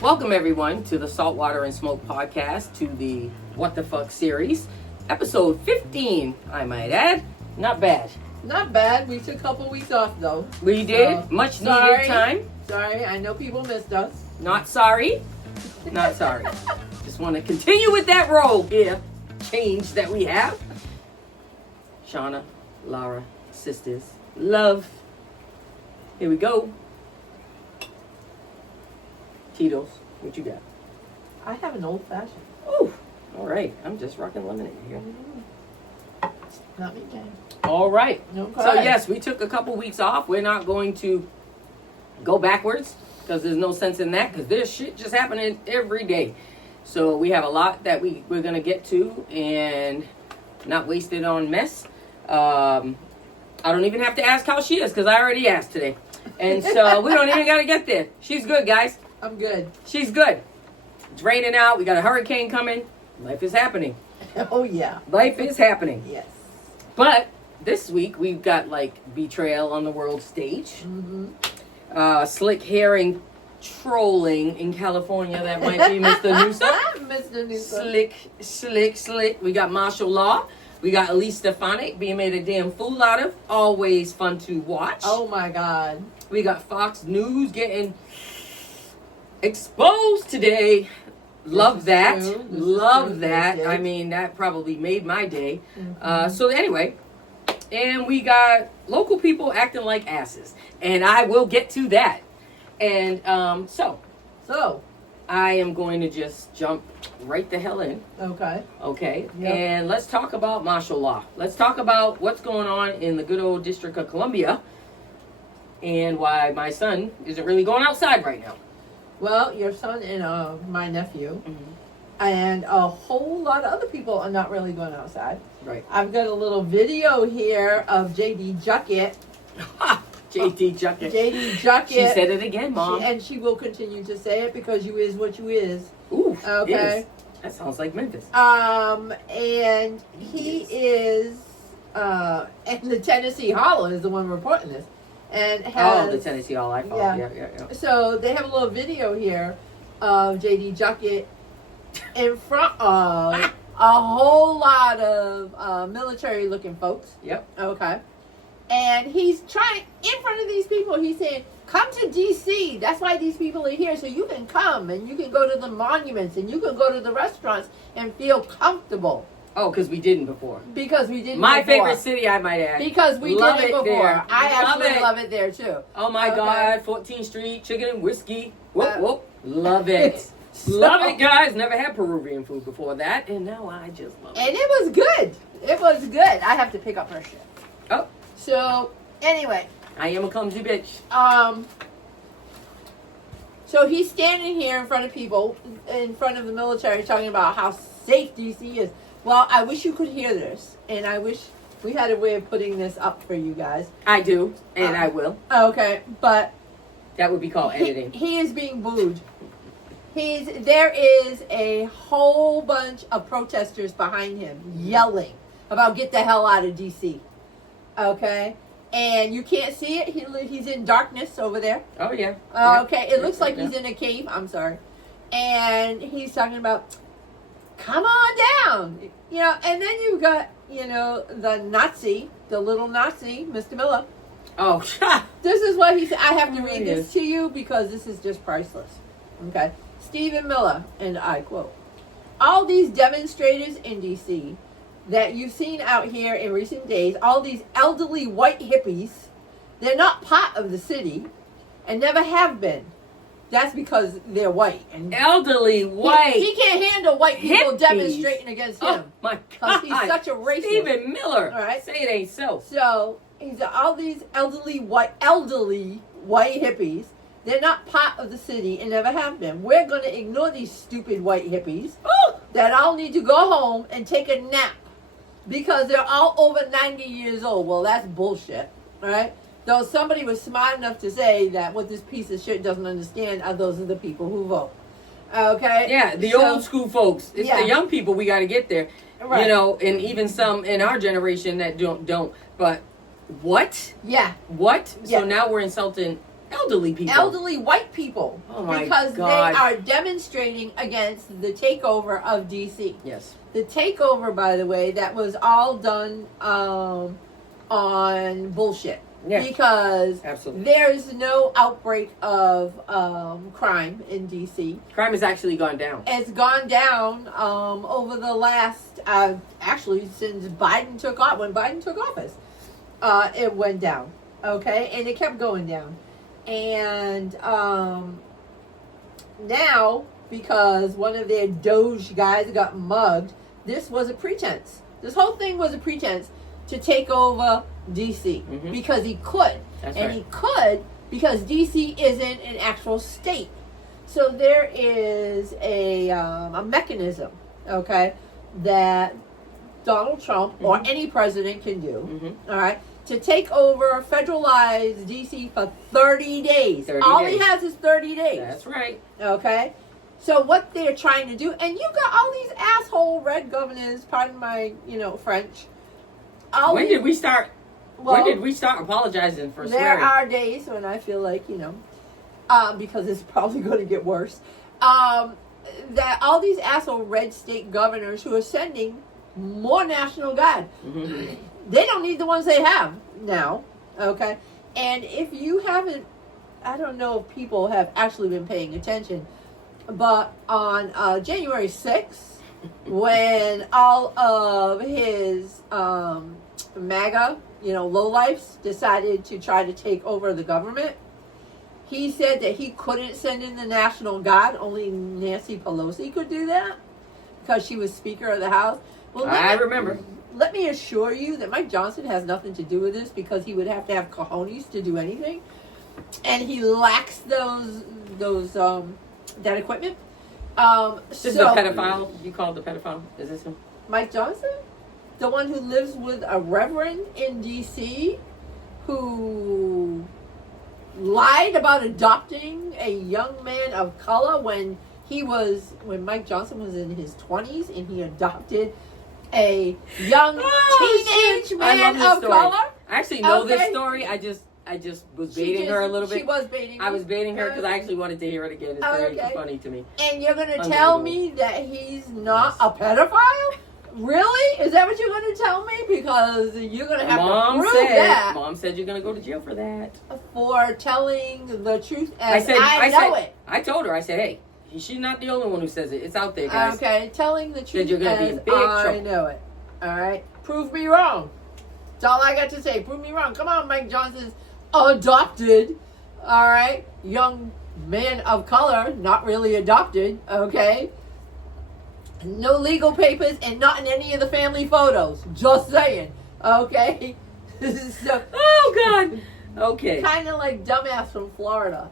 Welcome everyone to the Saltwater and Smoke podcast, to the What the Fuck series, episode 15, I might add. Not bad. Not bad. We took a couple weeks off though. We did. Much needed time. Sorry, I know people missed us. Not sorry. Not sorry. Just want to continue with that role here. Change that we have. Shauna, Lara, sisters, love. Here we go. Tito's, what you got? I have an old fashioned. Oh, all right. I'm just rocking lemonade here. Not me, Jane. All right. Okay. So yes, we took a couple weeks off. We're not going to go backwards because there's no sense in that, because there's shit just happening every day. So we have a lot that we're going to get to and not waste it on mess. I don't even have to ask how she is because I already asked today. And so we don't even got to get there. She's good, guys. I'm good. She's good. It's raining out. We got a hurricane coming. Life is happening. Oh, yeah. Life is happening. Yes. But this week we've got like Betrayal on the world stage. Mm-hmm. Slick herring trolling in California. That might be Mr. Newsom. Mr. Newsom. Slick. We got martial law. We got Elise Stefanik being made a damn fool out of. Always fun to watch. Oh, my God. We got Fox News getting exposed today. Love that. Love that. I mean, that probably made my day. Mm-hmm. So anyway, and we got local people acting like asses. And I will get to that. And so I am going to just jump right the hell in. Okay. Okay. Yep. And let's talk about martial law. Let's talk about what's going on in the good old District of Columbia and why my son isn't really going outside right now. Well, your son and my nephew Mm-hmm. and a whole lot of other people are not really going outside. Right. I've got a little video here of J.D. Juckett. J.D. Juckett. J.D. Juckett. She said it again, Mom. And she will continue to say it because you is what you is. Ooh, Okay. yes. That sounds like Memphis. And he is, and the Tennessee Hollow is the one reporting this. And has, the Tennessee Hall, I yeah. followed. Yeah. So they have a little video here of J.D. Juckett in front of a whole lot of military-looking folks. Yep. Okay. And he's trying, in front of these people, he's saying, come to D.C. That's why these people are here, so you can come and you can go to the monuments and you can go to the restaurants and feel comfortable. Oh, because we didn't before. Because we didn't My before. favorite city, I might add. Because we Love did it it before. there. I Love actually it. love it there, too. Oh, my Okay. God. 14th Street, chicken and whiskey. Whoop, whoop. Love it. So- Love it, guys. Never had Peruvian food before that, and now I just love it. And it was good. It was good. I have to pick up her shit. Oh, So, anyway. I am a clumsy bitch. So he's standing here in front of people, in front of the military, talking about how safe DC is. Well, I wish you could hear this, and I wish we had a way of putting this up for you guys. I do, and I will. Okay, but That would be called editing. he is being booed. There is a whole bunch of protesters behind him yelling about get the hell out of DC. Okay? And you can't see it. He's in darkness over there. Oh, yeah. Okay, it looks like he's in a cave. I'm sorry. And he's talking about, come on down. You know, and then you've got, you know, the Nazi, the little Nazi, Mr. Miller. Oh, This is what he said. I have to Oh, read yes. this to you because this is just priceless. Okay. Stephen Miller, and I quote, all these demonstrators in D.C. that you've seen out here in recent days, all these elderly white hippies, they're not part of the city and never have been. That's because they're white. And elderly white. He can't handle white people hippies. demonstrating against him. Oh, my God. He's such a racist. Stephen Miller. All right. Say it ain't so. So he's all these elderly white hippies. They're not part of the city and never have been. We're going to ignore these stupid white hippies that all need to go home and take a nap because they're all over 90 years old. Well, that's bullshit, right? Though somebody was smart enough to say that what this piece of shit doesn't understand are those are the people who vote. Okay? Yeah, the old school folks. It's the young people we got to get there. Right. You know, and even some in our generation that don't. But what? Yeah. What? Yeah. So now we're insulting elderly people. Elderly white people. Oh my because God. they are demonstrating against the takeover of DC. Yes. The takeover, by the way, that was all done on bullshit. Yeah. Because Absolutely. there's no outbreak of crime in DC. Crime has actually gone down. It's gone down over the last, actually, since Biden took off. When Biden took office, it went down. Okay? And it kept going down. And now, because one of their Doge guys got mugged, this was a pretense. This whole thing was a pretense to take over DC because he could. That's and right. he could because DC isn't an actual state. So there is a mechanism, okay, that Donald Trump or any president can do, all right, to take over, federalize DC for 30 days. 30 All days. he has is 30 days. That's right. Okay? So what they're trying to do, and you got all these asshole red governors, pardon my, French. When did we start apologizing for there swearing? are days when I feel like, because it's probably going to get worse, that all these asshole red state governors who are sending more National Guard, they don't need the ones they have now, okay? And if you haven't, I don't know if people have actually been paying attention, but on January 6th, when all of his MAGA, lowlifes decided to try to take over the government, he said that he couldn't send in the National Guard. Only Nancy Pelosi could do that because she was Speaker of the House. Well, I remember. Let me assure you that Mike Johnson has nothing to do with this because he would have to have cojones to do anything, and he lacks that equipment. This is the pedophile. You called the pedophile? Is this him? Mike Johnson, the one who lives with a reverend in D.C., who lied about adopting a young man of color when Mike Johnson was in his 20s, and he adopted a young teenage man of color. I actually know this story. I just was baiting her a little bit. She was baiting. I was baiting her because I actually wanted to hear it again. It's very funny to me. And you're going to tell me that he's not a pedophile? Really? Is that what you're going to tell me? Because you're going to have to prove that. Mom said you're going to go to jail for that. For telling the truth as I told her, I said, hey, she's not the only one who says it. It's out there, guys. Okay, telling the truth you're gonna be in big I trouble. know it. All right? Prove me wrong. That's all I got to say. Prove me wrong. Come on, Mike Johnson's adopted, all right, young man of color, not really adopted, okay? No legal papers and not in any of the family photos. Just saying, okay? So, oh, God. Okay. Kind of like dumbass from Florida.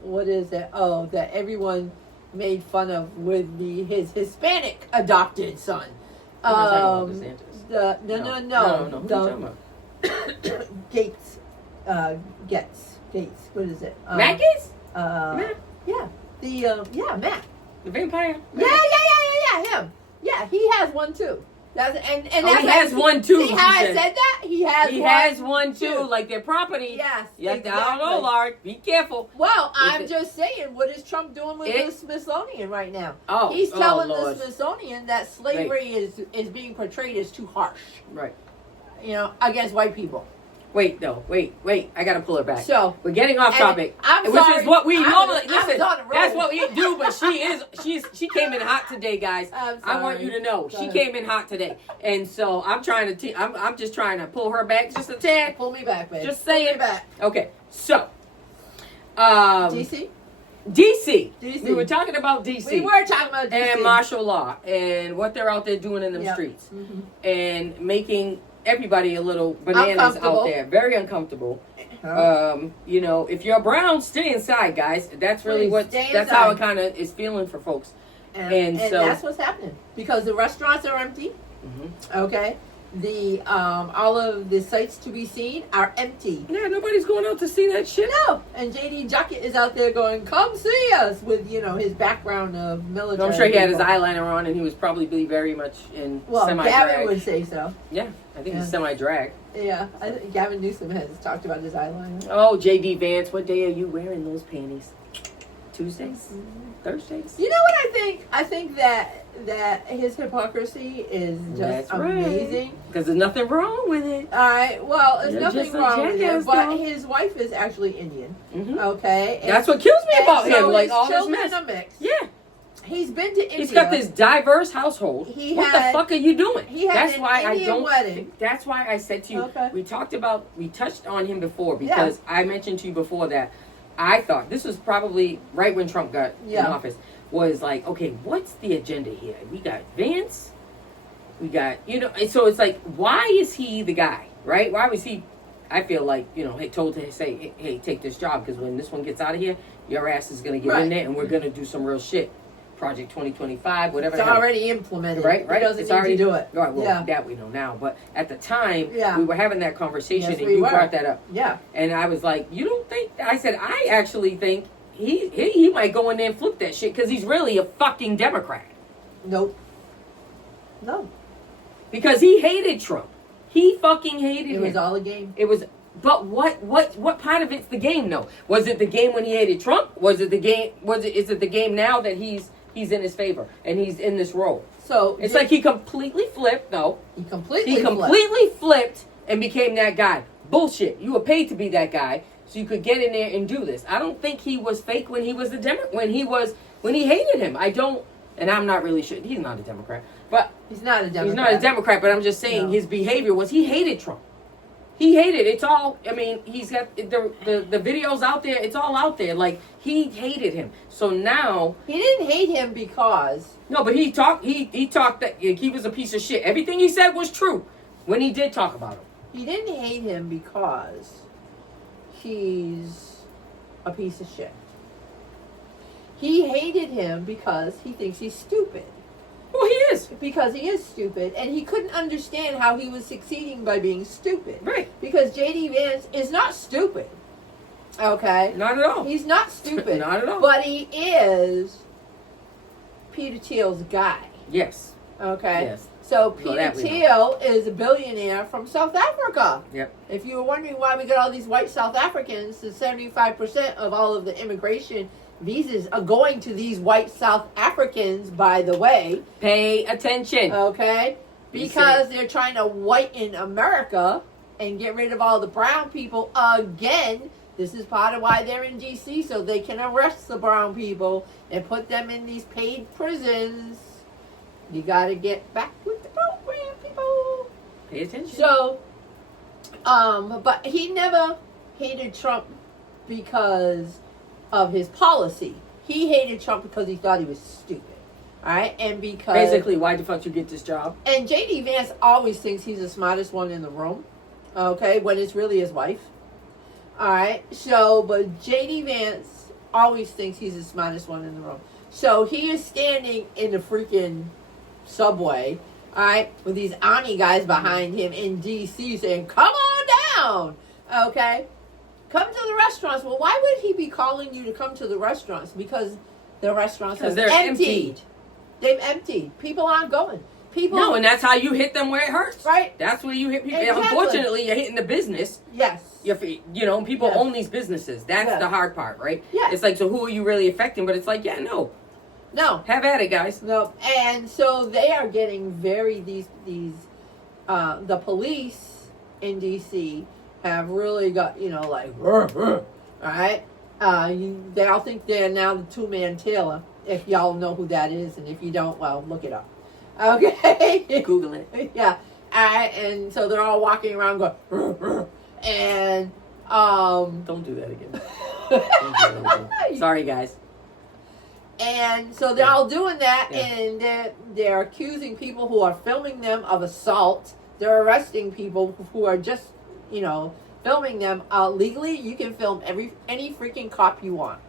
What is it? Oh, that everyone made fun of with his Hispanic adopted son. I'm not talking about DeSantis. No. Who are you talking about? Gates. What is it? Matt Gates? Matt? Yeah. Matt. The vampire? Yeah, him. Yeah, he has one too. He has one too. See how I said that? He has one too. Like their property. Yes. Exactly. I don't know, Lord. Be careful. Well, I'm just saying, what is Trump doing with the Smithsonian right now? Oh, he's telling Lord. the Smithsonian that slavery is being portrayed as too harsh. Right. Against white people. Wait. I gotta pull her back. So we're getting off topic, which is what we normally listen. That's what we do. But she came in hot today, guys. I want you to know she came in hot today, and so I'm trying to. I'm just trying to pull her back just a tad. Pull me back, baby. Just saying. Pull me back. Okay, so DC. We were talking about DC. We were talking about DC and martial law and what they're out there doing in them streets and making everybody a little bananas out there, very uncomfortable. If you're brown, stay inside, guys. That's really that's how it kind of is feeling for folks. And so that's what's happening because the restaurants are empty. Okay, the all of the sites to be seen are empty. Yeah, nobody's going out to see that shit. No, and JD Juckett is out there going, "Come see us," with his background of military. I'm sure he had his eyeliner on, and he was probably very much in semi-drag. Gavin would say so. Yeah, I think he's semi-drag. Yeah, I think Gavin Newsom has talked about his eyeliner. Oh, J.D. Vance, what day are you wearing those panties? Tuesdays? Thursdays? You know what I think? I think that his hypocrisy is just amazing. Because there's nothing wrong with it. All right. Well, there's You're nothing just a wrong with jackass, it. But though. his wife is actually Indian. Mm-hmm. Okay. That's what kills me about so him. Like his all this children mess. are mixed. Yeah. He's been to India. He's got this diverse household. What the fuck are you doing? He had That's an why Indian I don't. wedding. That's why I said to you. Okay. We touched on him before because I mentioned to you before that I thought this was probably right when Trump got in office. Was like, okay, what's the agenda here? We got Vance. We got, so it's like, why is he the guy, right? Why was he? I feel like, told to say, hey, take this job because when this one gets out of here, your ass is going to get in there and we're going to do some real shit. Project 2025, whatever. It's already implemented. Right? He doesn't it's need already to do it. Right, well, that we know now. But at the time, we were having that conversation Yes, and we you were. brought that up. Yeah. And I was like, you don't think, I said, I actually think he might go in there and flip that shit because he's really a fucking Democrat. Nope. No. Because he hated Trump. He fucking hated him. It was all a game. It was, but what part of it's the game though? Was it the game when he hated Trump? Was it the game? Is it the game now that he's in his favor and he's in this role? So it's like he completely flipped. No, he completely flipped and became that guy. Bullshit. You were paid to be that guy, so you could get in there and do this. I don't think he was fake when he was a Democrat. When he hated him. I don't. And I'm not really sure. He's not a Democrat, but he's not a Democrat. He's not a Democrat. But I'm just saying his behavior was he hated Trump. He hated. It's all. I mean, he's got the videos out there. It's all out there. Like he hated him. So now he didn't hate him because but he talked. He talked that he was a piece of shit. Everything he said was true when he did talk about him. He didn't hate him because he's a piece of shit. He hated him because he thinks he's stupid. Well, he is. Because he is stupid, and he couldn't understand how he was succeeding by being stupid. Right. Because J.D. Vance is not stupid. Okay? Not at all. He's not stupid. Not at all. But he is Peter Thiel's guy. Yes. Okay? Yes. So Peter Thiel is a billionaire from South Africa. Yep. If you were wondering why we got all these white South Africans, 75% of all of the immigration visas are going to these white South Africans, by the way. Pay attention. Okay? Because they're trying to whiten America and get rid of all the brown people again. This is part of why they're in D.C., so they can arrest the brown people and put them in these paid prisons. You got to get back with the program, people. Pay attention. So, but he never hated Trump because of his policy. He hated Trump because he thought he was stupid. All right? And because... Basically, why the fuck you get this job? And J.D. Vance always thinks he's the smartest one in the room. Okay? When it's really his wife. All right? So, but J.D. Vance always thinks he's the smartest one in the room. So, he is standing in the freaking subway, all right, with these army guys behind him in D.C. saying, come on down, okay? Come to the restaurants. Well, why would he be calling you to come to the restaurants? Because the restaurants have emptied. They've emptied. People aren't going. No, and that's how you hit them where it hurts. Right. That's where you hit people. Exactly. Unfortunately, you're hitting the business. Yes. People own these businesses. That's the hard part, right? Yeah. It's like, so who are you really affecting? But it's like, no. Have at it, guys. No. And so they are getting the police in D.C. have really got, all right? They all think they're now the two-man Taylor, if y'all know who that is. And if you don't, well, look it up. Okay? Google it. Yeah. All right? And so they're all walking around going, and... Don't do that again. Sorry, guys. And so they're all doing that, and they're accusing people who are filming them of assault. They're arresting people who are just, filming them. Legally, you can film any freaking cop you want.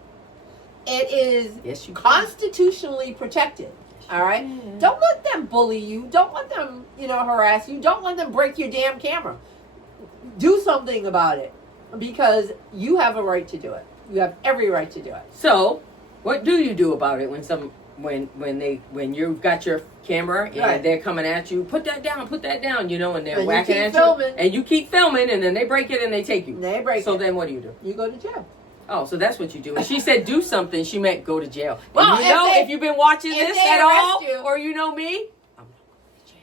It is constitutionally protected. All right? Yeah. Don't let them bully you. Don't let them, harass you. Don't let them break your damn camera. Do something about it, because you have a right to do it. You have every right to do it. So... what do you do about it when some when you've got your camera and Right. they're coming at you, put that down, you know, and they're And you whacking keep at filming. you, and you keep filming, and then they break it and they take you. They break so it. then what do? You go to jail. Oh, so that's what you do. And she said do something. She meant go to jail. Well, and you know, if if you've been watching if this they at all, arrest you- or you know me, I'm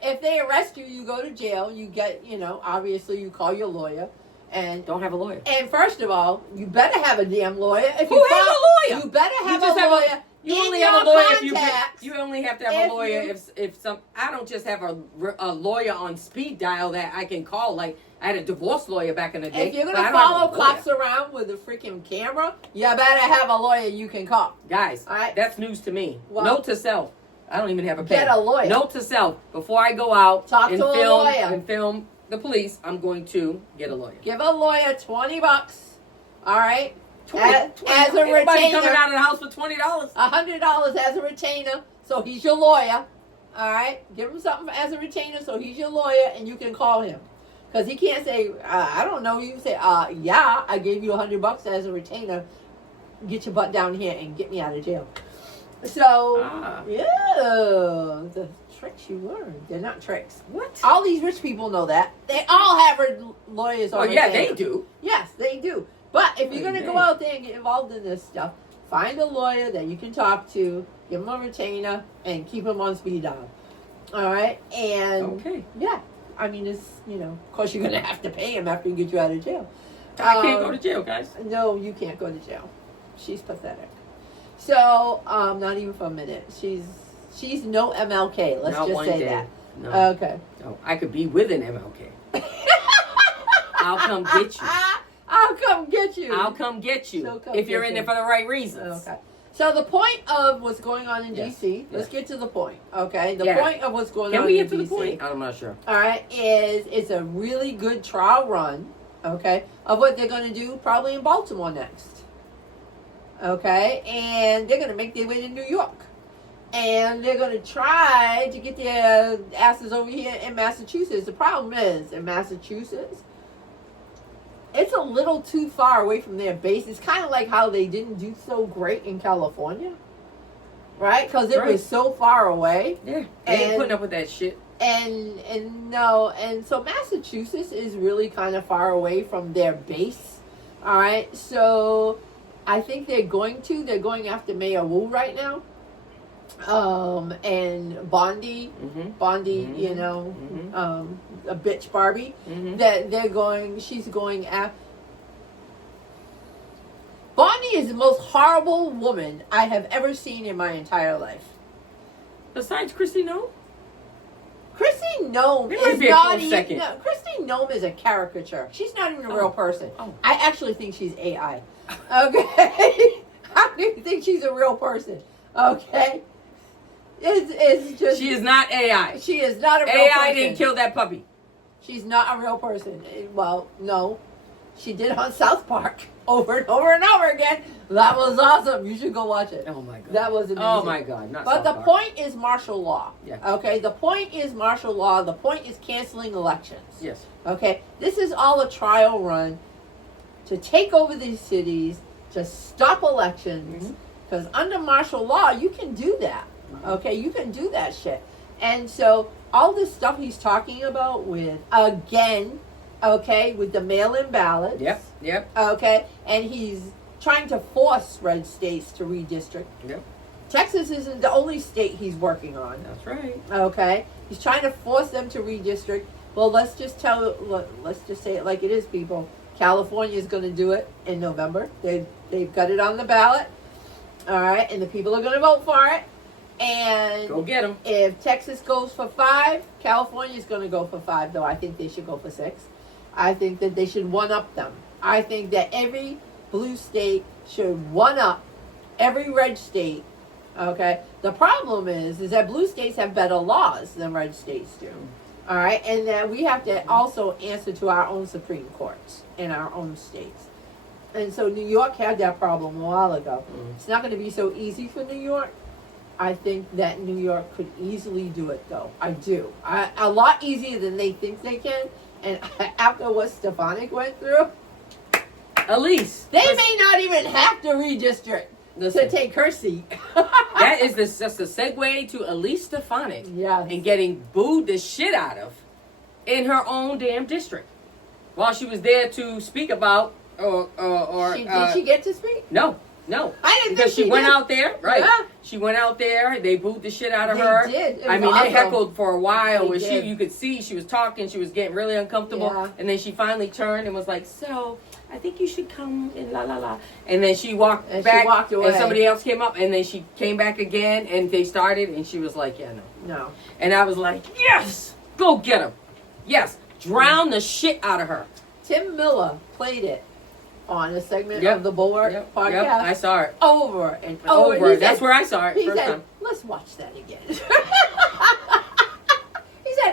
If they arrest you, you go to jail. You get, obviously you call your lawyer. And don't have a lawyer. And first of all, you better have a damn lawyer. If Who you has a lawyer? You better have just a have lawyer. You in only your have a lawyer contacts. you only have to have If a lawyer you- if some. I don't just have a lawyer on speed dial that I can call. Like I had a divorce lawyer back in the day. If you're but gonna I don't have a follow lawyer. cops around with a freaking camera, you better have a lawyer you can call. Guys, All right. that's news to me. Well, Note to self. I don't even have a pen. Get a lawyer. Note to self. Before I go out Talk and to a film lawyer. and film the police, I'm going to get a lawyer. Give a lawyer $20. All right. 20, As a Anybody retainer. coming out of the house for $20? $100 as a retainer, so he's your lawyer. All right, give him something as a retainer, so he's your lawyer, and you can call him, because he can't say, I don't know. You can say, yeah, I gave you $100 as a retainer. Get your butt down here and get me out of jail. So, yeah, the tricks you learn. They're not tricks. What? All these rich people know that. They all have lawyers on Oh yeah, retainer. they do. Yes, they do. But if you're going to Hey, go out there and get involved in this stuff, find a lawyer that you can talk to, give him a retainer, and keep him on speed dial. All right? And, Okay. yeah. I mean, it's, of course you're going to have to pay him after you get you out of jail. I can't go to jail, guys. No, you can't go to jail. She's pathetic. So, not even for a minute. She's no MLK. Let's Not just one say day. that. No. Okay. No. I could be with an MLK. I'll come get you. I'll come get you. I'll come get you So come if you're get in you. there for the right reasons. Okay. So the point of what's going on in Yes. DC, let's get to the point, okay? The Yeah. point of what's going Can on we in get to the DC, point? I'm not sure. all right, is it's a really good trial run, okay, of what they're going to do probably in Baltimore next, okay? And they're going to make their way to New York. And they're going to try to get their asses over here in Massachusetts. The problem is, in Massachusetts, it's a little too far away from their base. It's kind of like how they didn't do so great in California, right? Because it was so far away. Yeah, they ain't And- putting up with that shit. And so Massachusetts is really kind of far away from their base. All right, so I think they're going after Mayor Wu right now. And Bondi, Mm-hmm. a bitch Barbie. Mm-hmm. That she's going after. Bondi is the most horrible woman I have ever seen in my entire life. Besides Christy, no. Christy Nome It might is be a not close even. second. No, Christy Nome is a caricature. She's not even a real person. Oh. I actually think she's AI. Okay, I don't even think she's a real person. Okay, it's just She is not AI. She is not a real AI person. didn't kill that puppy. She's not a real person. Well, no, she did on South Park over and over and over again. That was awesome. You should go watch it. Oh my god. That was amazing. Oh my god. Not But South the Park. point is martial law. Yeah. Okay, the point is martial law. The point is canceling elections. Yes. Okay, this is all a trial run to take over these cities, to stop elections. Mhm. Because under martial law, you can do that. Okay, you can do that shit. And so all this stuff he's talking about with, again, okay, with the mail-in ballots. Yep. Okay, and he's trying to force red states to redistrict. Yep. Texas isn't the only state he's working on. That's right. Okay, he's trying to force them to redistrict. Well, let's just say it like it is, people. California is going to do it in November. They've got it on the ballot. All right, and the people are going to vote for it. And Go get them. if Texas goes for 5, California is going to go for 5. Though I think they should go for 6. I think that they should one-up them. I think that every blue state should one-up every red state. Okay. The problem is that blue states have better laws than red states do. All right, and that we have to also answer to our own Supreme Courts in our own states. And so New York had that problem a while ago. Mhm. It's not going to be so easy for New York. I think that New York could easily do it, though. I do. A lot easier than they think they can. And after what Stefanik went through, Elise. they may not even have to redistrict. to take her seat. That is just a segue to Elise Stefanik and getting booed the shit out of in her own damn district while she was there to speak about did she get to speak? No. I didn't because think she went out there, right? Yeah. She went out there. They booed the shit out of They her. did. It I was mean, awesome. they heckled for a while. They Where did. you could see she was talking. She was getting really uncomfortable. Yeah. And then she finally turned and was like, "So, I think you should come and la la la." And then she walked back. She walked away. And somebody else came up. And then she came back again. And they started. And she was like, "Yeah, no." No. And I was like, "Yes, go get him. Yes, drown the shit out of her." Tim Miller played it on a segment of the Bulwark podcast. Yep, I saw it. Over and over. That's where I saw it He first said, time. let's watch that again. He said,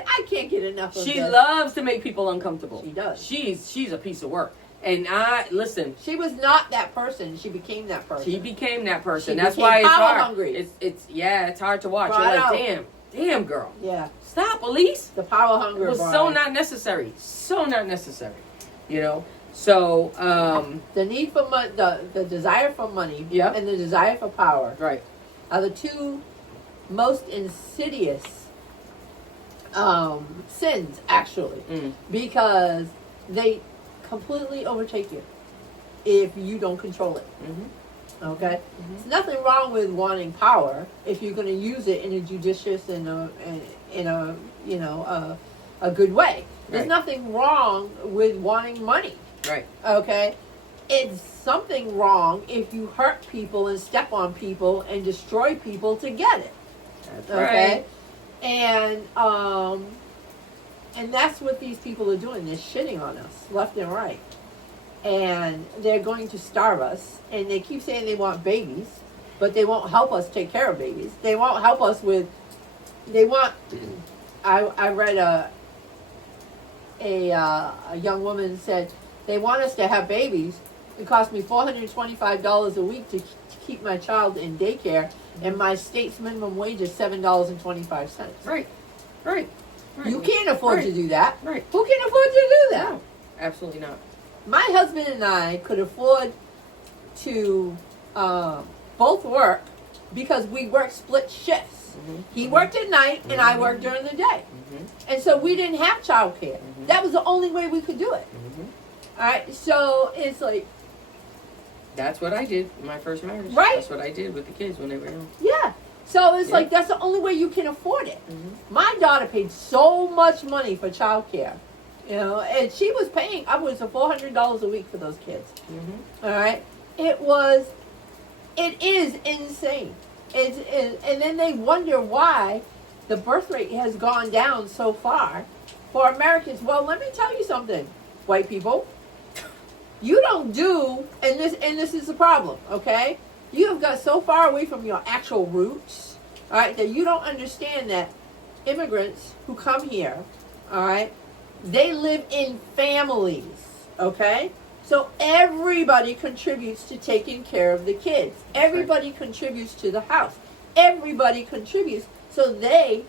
I can't get enough of She this. loves to make people uncomfortable. She does. She's a piece of work. And listen. She was not that person. She became that person. She became that person. She That's became why it's power hard. hungry. It's hard to watch. Brought You're like, out. damn girl. Yeah. Stop, Elise. The power hunger. It was bride. so not necessary. So not necessary. You know? So, the need for money, the desire for money, Yep. and the desire for power right. are the two most insidious sins, actually, because they completely overtake you if you don't control it. Mm-hmm. Okay, there's nothing wrong with wanting power if you're going to use it in a judicious and a good way. There's Right. nothing wrong with wanting money. Right. Okay, it's something wrong if you hurt people and step on people and destroy people to get it. That's Okay, right. and that's what these people are doing. They're shitting on us left and right, and they're going to starve us. And they keep saying they want babies, but they won't help us take care of babies. They won't help us with. They want. I read a young woman said they want us to have babies. It costs me $425 a week to keep my child in daycare, and my state's minimum wage is $7.25. Right. You can't afford to do that. Right. Who can afford to do that? No, absolutely not. My husband and I could afford to both work because we work split shifts. Mm-hmm. He worked at night and I worked during the day. Mm-hmm. And so we didn't have childcare. Mm-hmm. That was the only way we could do it. Mm-hmm. All right, so it's like, That's what I did in my first marriage. Right. That's what I did with the kids when they were young. yeah. So it's Yeah. like, that's the only way you can afford it. Mm-hmm. My daughter paid so much money for childcare, and she was paying upwards of $400 a week for those kids. Mm-hmm. All right, it is insane. And then they wonder why the birth rate has gone down so far for Americans. Well, let me tell you something, white people. You don't do, and this is the problem, okay? You have got so far away from your actual roots, all right, that you don't understand that immigrants who come here, all right, they live in families, okay? So everybody contributes to taking care of the kids. Everybody contributes to the house. Everybody contributes. So they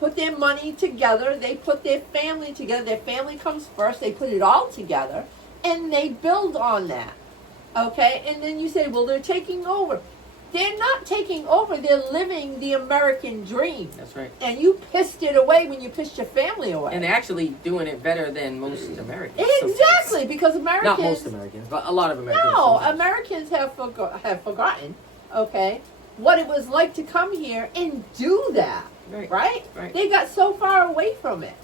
put their money together. They put their family together. Their family comes first. They put it all together. And they build on that. Okay? And then you say, well, they're taking over. They're not taking over. They're living the American dream. That's right. And you pissed it away when you pissed your family away. And they're actually doing it better than most Americans. Exactly, because Americans... Not most Americans, but a lot of Americans. No, sometimes. Americans have forgotten, okay, what it was like to come here and do that, right? They got so far away from it.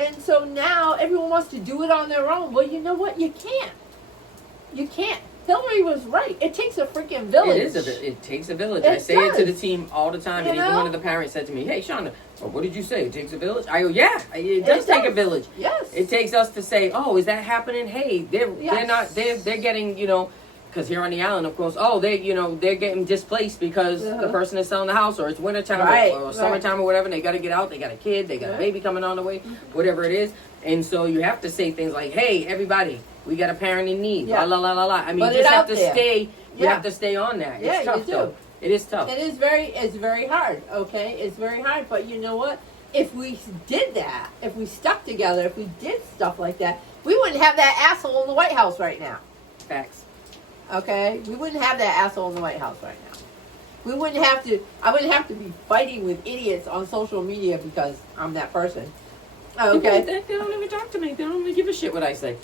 And so now everyone wants to do it on their own. Well, you know what? You can't. You can't. Hillary was right. It takes a freaking village. It takes a village. It I say it to the does. team all the time. You And even know? one of the parents said to me, "Hey, Shonda, well, what did you say? It takes a village?" I go, "Yeah, it does take a village. Yes. It takes us to say, oh, is that happening? Hey, they're Yes. not. They're getting, because here on the island, of course, they're getting displaced because the person is selling the house, or it's wintertime or summertime or whatever. And they got to get out. They got a kid. They got a baby coming on the way. Whatever it is. And so you have to say things like, "Hey, everybody, we got a parent in need." Yeah. La la la la la. I mean, Put you it just have out to there. stay. You Yeah. have to stay on that. Yeah, It's tough, you do. though. It is tough. It's very hard, okay? It's very hard, but you know what? If we did that, if we stuck together, if we did stuff like that, we wouldn't have that asshole in the White House right now. Facts. okay, we wouldn't have that asshole in the White House right now. We wouldn't have to. I wouldn't have to be fighting with idiots on social media because I'm that person. Okay, They don't even talk to me. They don't even give a shit what I say.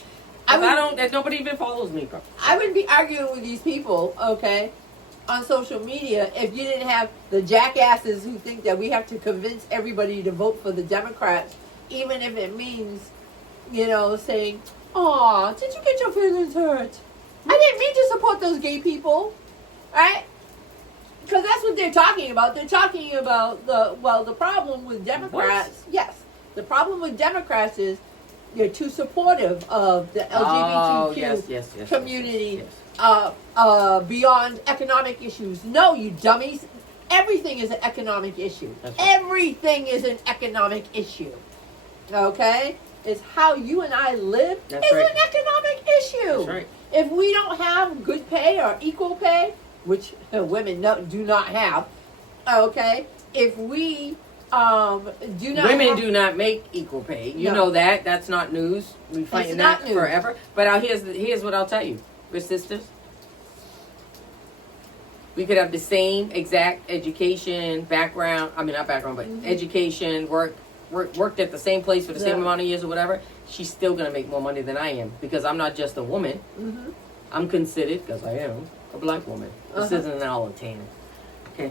I don't. Nobody even follows me. I wouldn't be arguing with these people, okay, on social media if you didn't have the jackasses who think that we have to convince everybody to vote for the Democrats, even if it means, saying, "Aw, did you get your feelings hurt? I didn't mean to support those gay people," right? Because that's what they're talking about. They're talking about the problem with Democrats. What? Yes, the problem with Democrats is you're too supportive of the LGBTQ community beyond economic issues. No, you dummies. Everything is an economic issue. That's right. Everything is an economic issue. Okay? It's how you and I live is an economic issue. That's right. If we don't have good pay or equal pay, which women do not have, okay? If we do not make equal pay. You know that. That's not news. We fighting that forever. But here's what I'll tell you. We're sisters. We could have the same exact education, background. I mean, not background, but education, worked at the same place for the same amount of years or whatever. She's still going to make more money than I am because I'm not just a woman. Mm-hmm. I'm considered, because I am, a black woman. This isn't all a tan. Okay?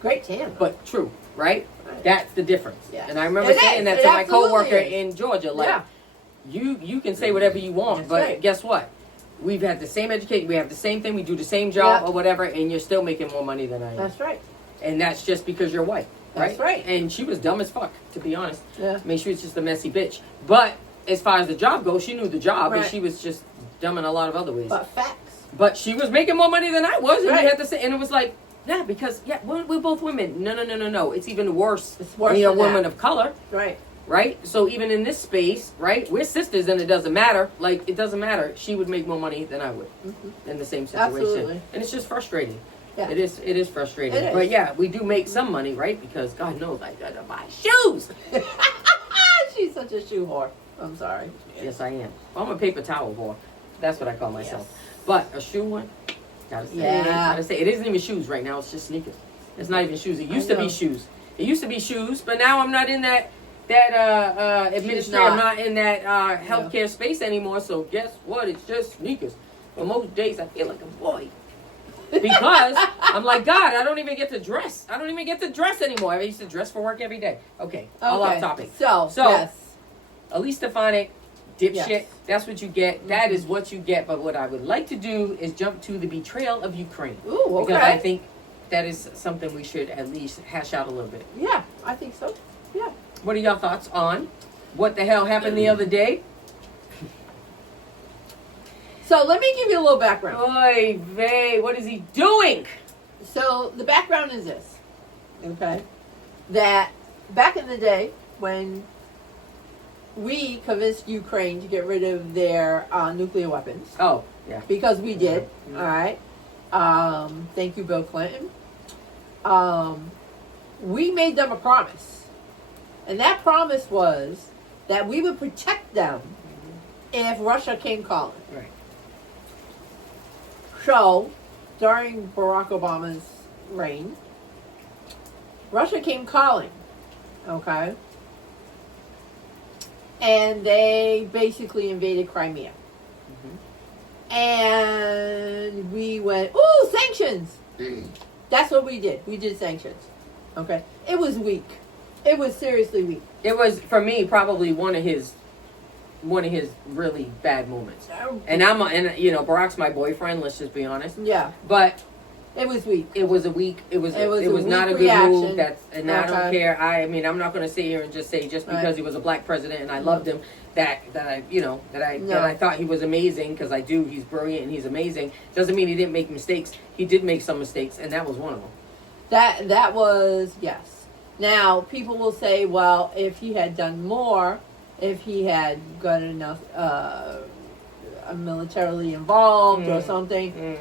Great tan. But true, right? That's the difference. Yeah. And I remember saying that to my coworker in Georgia. Like, you can say whatever you want, but guess what? We've had the same education, we have the same thing, we do the same job or whatever, and you're still making more money than I am. That's right. And that's just because you're white, right? That's right. And she was dumb as fuck, to be honest. Yeah. I mean, she was just a messy bitch. But as far as the job goes, she knew the job, and she was just dumb in a lot of other ways. But facts. But she was making more money than I was, and we had to say, and it was like, because we're both women. No. It's even worse. It's worse when you're a than woman that. of color. Right? So even in this space, right, we're sisters and it doesn't matter. Like, it doesn't matter. She would make more money than I would in the same situation. Absolutely. And it's just frustrating. Yeah. It is frustrating. It is. But yeah, we do make some money, right? Because God knows I gotta buy shoes. She's such a shoe whore. I'm sorry. Yes, I am. I'm a paper towel whore. That's what I call myself. Yes. But a shoe one, gotta say, it isn't even shoes right now. It's just sneakers. It's not even shoes. It used to be shoes. It used to be shoes, but now I'm not in that administrator. I'm not in that healthcare space anymore. So guess what? It's just sneakers. But most days I feel like a boy because I'm like, God, I don't even get to dress. I don't even get to dress anymore. I used to dress for work every day. Okay. All off topic. So yes. Elise Stefanik, dipshit. Yes. That's what you get. That is what you get. But what I would like to do is jump to the betrayal of Ukraine. Ooh, okay. Because I think that is something we should at least hash out a little bit. Yeah, I think so. Yeah. What are your thoughts on what the hell happened the other day? So let me give you a little background. Oy vey, what is he doing? So the background is this, okay? That back in the day when we convinced Ukraine to get rid of their nuclear weapons. Oh, yeah. Because we did, Mm-hmm. all right? Thank you, Bill Clinton. We made them a promise. And that promise was that we would protect them if Russia came calling. Right. So, during Barack Obama's reign, Russia came calling, okay? And they basically invaded Crimea. Mm-hmm. And we went, ooh, sanctions! That's what we did. We did sanctions, okay? It was weak. It was seriously weak. It was, for me, probably one of his really bad moments. And Barack's my boyfriend, let's just be honest. Yeah. But it was weak. It was weak not a good reaction. move. I don't care. I'm not going to sit here and just say because he was a black president and I loved him that I thought he was amazing, because I do. He's brilliant and he's amazing. Doesn't mean he didn't make mistakes. He did make some mistakes, and that was one of them. That was, yes. Now, people will say, well, if he had done more, if he had got enough militarily involved or something,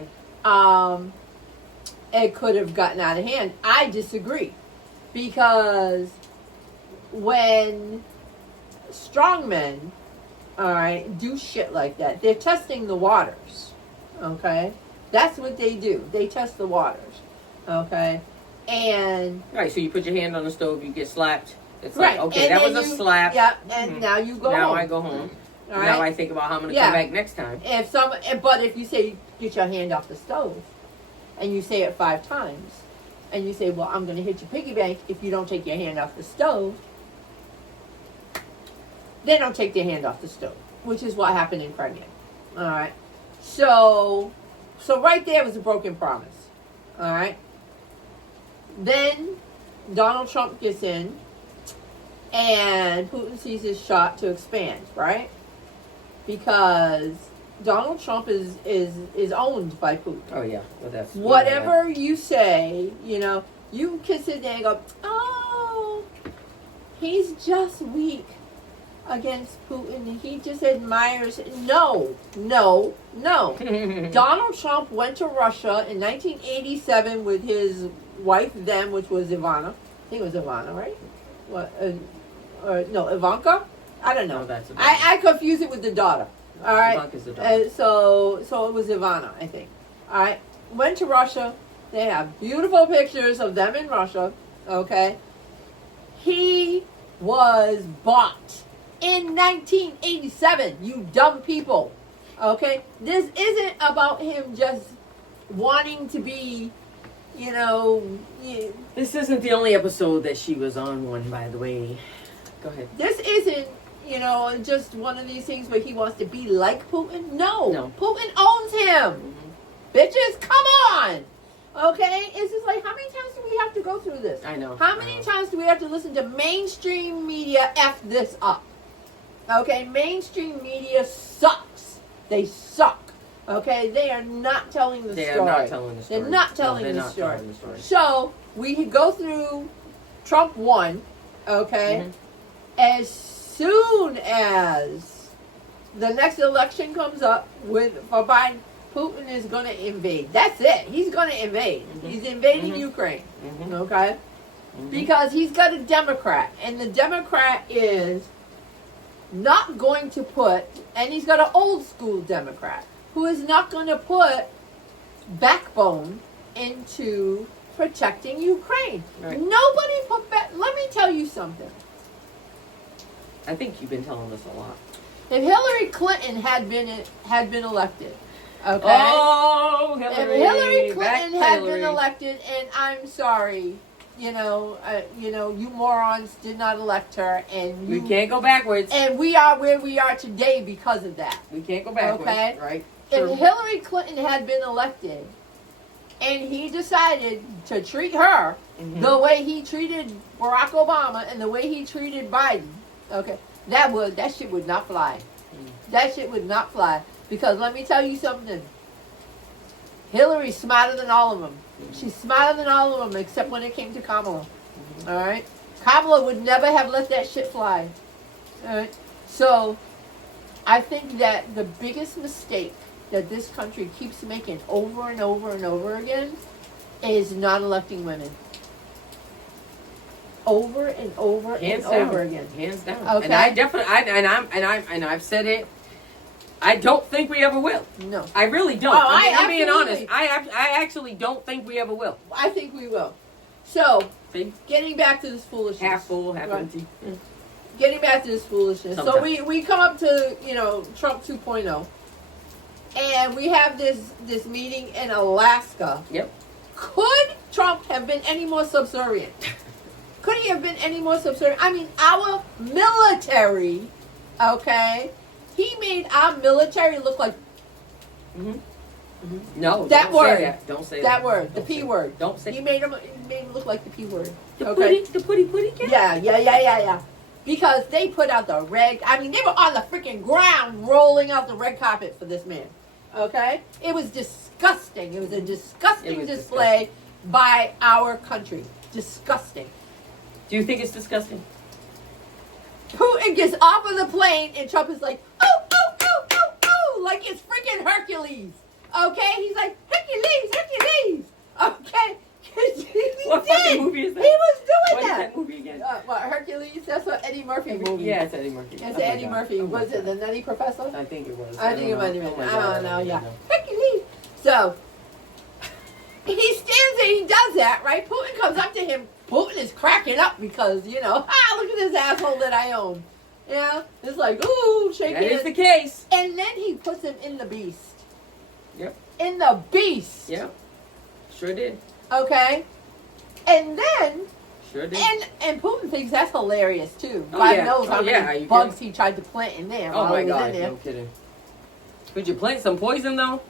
it could have gotten out of hand. I disagree. Because when strongmen, all right, do shit like that, they're testing the waters, okay? That's what they do. They test the waters. Okay? And Right, so you put your hand on the stove, you get slapped. It's right. like, okay, and that then was a you, slap. Yep, and now you go now home. I go home. All Now right? I think about how I'm going to Yeah. come back next time. But if you say, get your hand off the stove, and you say it 5 times, and you say, well, I'm going to hit your piggy bank if you don't take your hand off the stove, they don't take their hand off the stove, which is what happened in Crimea. All right? So right there was a broken promise. All right? Then Donald Trump gets in, and Putin sees his shot to expand, right? Because Donald Trump is owned by Putin. Oh, yeah. Well, that's... Whatever you say, you can sit there and go, oh, he's just weak against Putin. He just admires. No. Donald Trump went to Russia in 1987 with his wife then, which was Ivana. I think it was Ivana, right? What? No, Ivanka? I don't know. No, that's Ivana. I confuse it with the daughter. All right. Ivanka's the daughter. So it was Ivana, I think. All right. Went to Russia. They have beautiful pictures of them in Russia. Okay. He was bought in 1987. You dumb people. Okay. This isn't about him just wanting to be, This isn't the only episode that she was on one, by the way. Go ahead. This isn't, just one of these things where he wants to be like Putin. No. Putin owns him. Bitches, come on. Okay? It's just like, how many times do we have to go through this? I know. How many times do we have to listen to mainstream media F this up? Okay? Mainstream media sucks. They suck. Okay? They are not telling the story. They are not telling the story. They're not telling they're the not story. telling the story. So, we go through Trump 1, okay? Mhm. As soon as the next election comes up for Biden, Putin is going to invade. That's it. He's going to invade. Mhm. He's invading Mhm. Ukraine. Mhm. Okay? Mhm. Because he's got a Democrat. And the Democrat is not going to put, and he's got an old school Democrat, who is not going to put backbone into protecting Ukraine. Right. Nobody put back. Let me tell you something. I think you've been telling us a lot. If Hillary Clinton had been elected, okay? Oh, If Hillary! Hillary Back Clinton to had Hillary. been elected, and I'm sorry, you morons did not elect her, and We can't go backwards. and we are where we are today because of that. We can't go backwards. Okay. Right? If True. Hillary Clinton had been elected, and he decided to treat her Mhm. the way he treated Barack Obama and the way he treated Biden, okay, that shit would not fly. That shit would not fly. Because let me tell you something. Hillary's smarter than all of them. She's smarter than all of them except when it came to Kamala. All right? Kamala would never have let that shit fly. All right? So, I think that the biggest mistake that this country keeps making over and over and over again is not electing women. Over and over Hands and down. over again. Hands down. Okay. And I definitely, I've said it. I don't think we ever will. No. I really don't. Oh, I'm being absolutely- honest. I actually don't think we ever will. I think we will. So, See? getting back to this foolishness. Half full, half Right. empty. Getting back to this foolishness. So Sometimes. we come up to, Trump 2.0. And we have this meeting in Alaska. Yep. Could Trump have been any more subservient? Could he have been any more subservient? I mean, our military, okay? He made our military look like No. That don't word. Say that. Don't say that word, the Don't P say word. Don't say He made him look like the P word. the Okay. putty cat. Yeah. Because they put out the red. I mean, they were on the freaking ground rolling out the red carpet for this man. Okay? It was disgusting. It was a disgusting display by our country. Disgusting. Do you think it's disgusting? Putin gets off of the plane and Trump is like, oh, like it's freaking Hercules. Okay? He's like, Hercules. Okay? What fucking movie is that? He was doing What is that. that movie again? What, Hercules? That's what Eddie Murphy movie. Yeah, it's Eddie Murphy. It's Oh the my Eddie God. Murphy. Oh my Was it God. the Nutty Professor? I think it was. I think it might have Oh been. my I God, don't know, yeah. know. Hercules. So, he stands there, he does that, right? Putin comes up to him. Putin is cracking up because, look at this asshole that I own. Yeah, it's like, ooh, shaking That is it. the case. And then he puts him in the beast. Yep. In the beast. Yep. Sure did. Okay? And then, Sure did. and Putin thinks that's hilarious, too. Oh, God yeah. knows how Oh, yeah. Are many you bugs kidding? he tried to plant in there Oh while my he was God, in there. no kidding. Could you plant some poison though?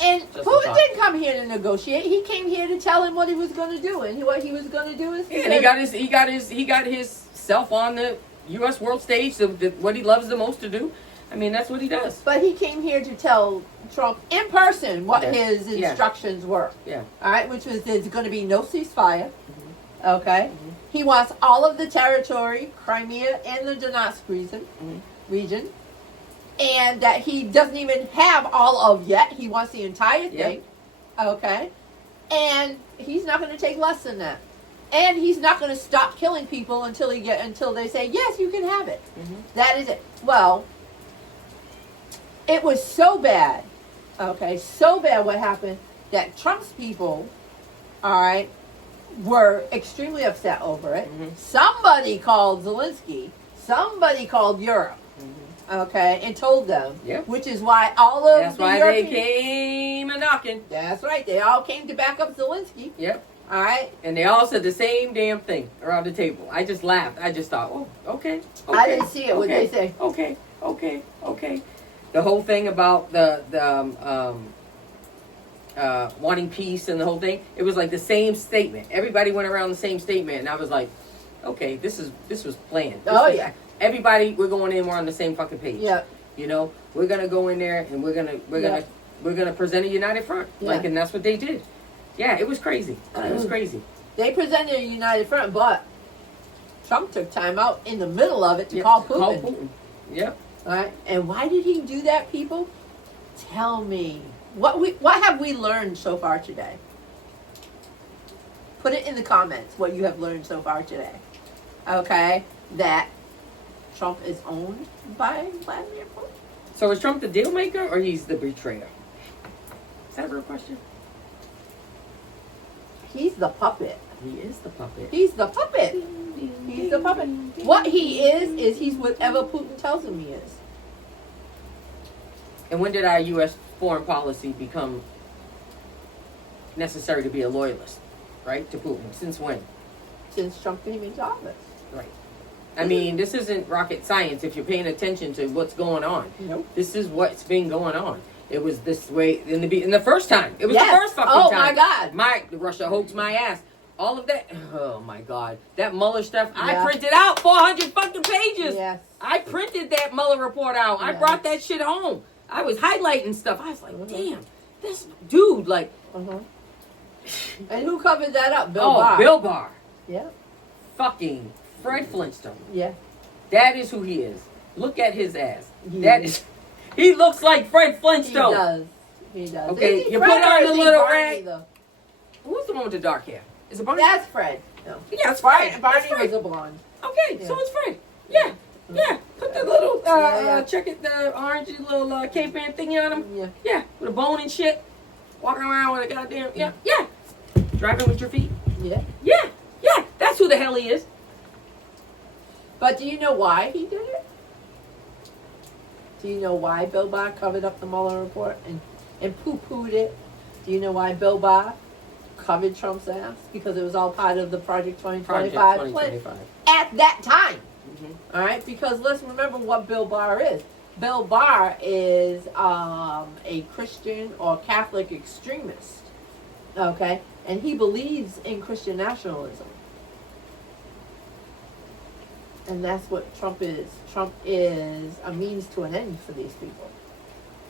And Just a Putin thought. didn't come here to negotiate. He came here to tell him what he was going to do, and what he was going to do is Yeah, and he got his self on the U.S. world stage. What he loves the most to do. I mean, that's what he does. But he came here to tell Trump in person what Yes. his Yeah. instructions were. Yeah. All right, which was there's going to be no ceasefire. Okay. He wants all of the territory, Crimea and the Donetsk region, and that he doesn't even have all of yet. He wants the entire thing. Okay. And he's not going to take less than that. And he's not going to stop killing people until they say, yes, you can have it. That is it. Well, it was so bad, so bad what happened, that Trump's people, all right, were extremely upset over it. Somebody called Zelensky, somebody called Europe, okay, and told them, which is why all of That's the why European, they came a knocking. That's right, they all came to back up Zelensky. Yep. All right. And they all said the same damn thing around the table. I just laughed. I just thought, oh, okay. I didn't see it. What they say? Okay. The whole thing about the wanting peace and the whole thing. It was like the same statement. Everybody went around the same statement, and I was like, okay, this was planned. Everybody, we're going in. We're on the same fucking page. Yeah. We're gonna go in there and we're gonna present a united front. And that's what they did. Yeah, it was crazy. It was crazy. They presented a united front, but Trump took time out in the middle of it to call Putin. Yep. All right. And why did he do that, people? Tell me. What have we learned so far today? Put it in the comments what you have learned so far today. Okay? That Trump is owned by Vladimir Putin. So is Trump the deal maker or he's the betrayer? Is that a real question? He's the puppet. He is the puppet. He's the puppet. He's the puppet. What he is he's whatever Putin tells him he is. And when did our U.S. foreign policy become necessary to be a loyalist, right, to Putin? Since when? Since Trump came into office. Right. I mean, this isn't rocket science if you're paying attention to what's going on. Nope. This is what's been going on. It was this way in the first time. It was the first fucking time. Oh time. my God. Russia hoaxed my ass. All of that. Oh my God. That Mueller stuff. Yeah. I printed out 400 fucking pages. Yes. I printed that Mueller report out. I brought that shit home. I was highlighting stuff. I was like, damn, this dude, like. And who covered that up? Bill Barr. Bill Barr. Yeah. Fucking Fred Flintstone. Yeah. That is who he is. Look at his ass. He looks like Fred Flintstone. He does. Okay, you put on the little rag. Who's the one with the dark hair? Is it Barney? That's Fred. No. Yeah, it's Fred. Barney was a blonde. Okay, so it's Fred. Yeah. Put the little check it, the orange little cape band thingy on him. Yeah, with a bone and shit. Walking around with a goddamn yeah. Driving with your feet. Yeah. That's who the hell he is. But do you know why he did it? Do you know why Bill Barr covered up the Mueller report and poo-pooed it? Do you know why Bill Barr covered Trump's ass? Because it was all part of the Project 2025 plan at that time. All right? Because let's remember what Bill Barr is. Bill Barr is a Christian or Catholic extremist. Okay? And he believes in Christian nationalism. And that's what Trump is. Trump is a means to an end for these people.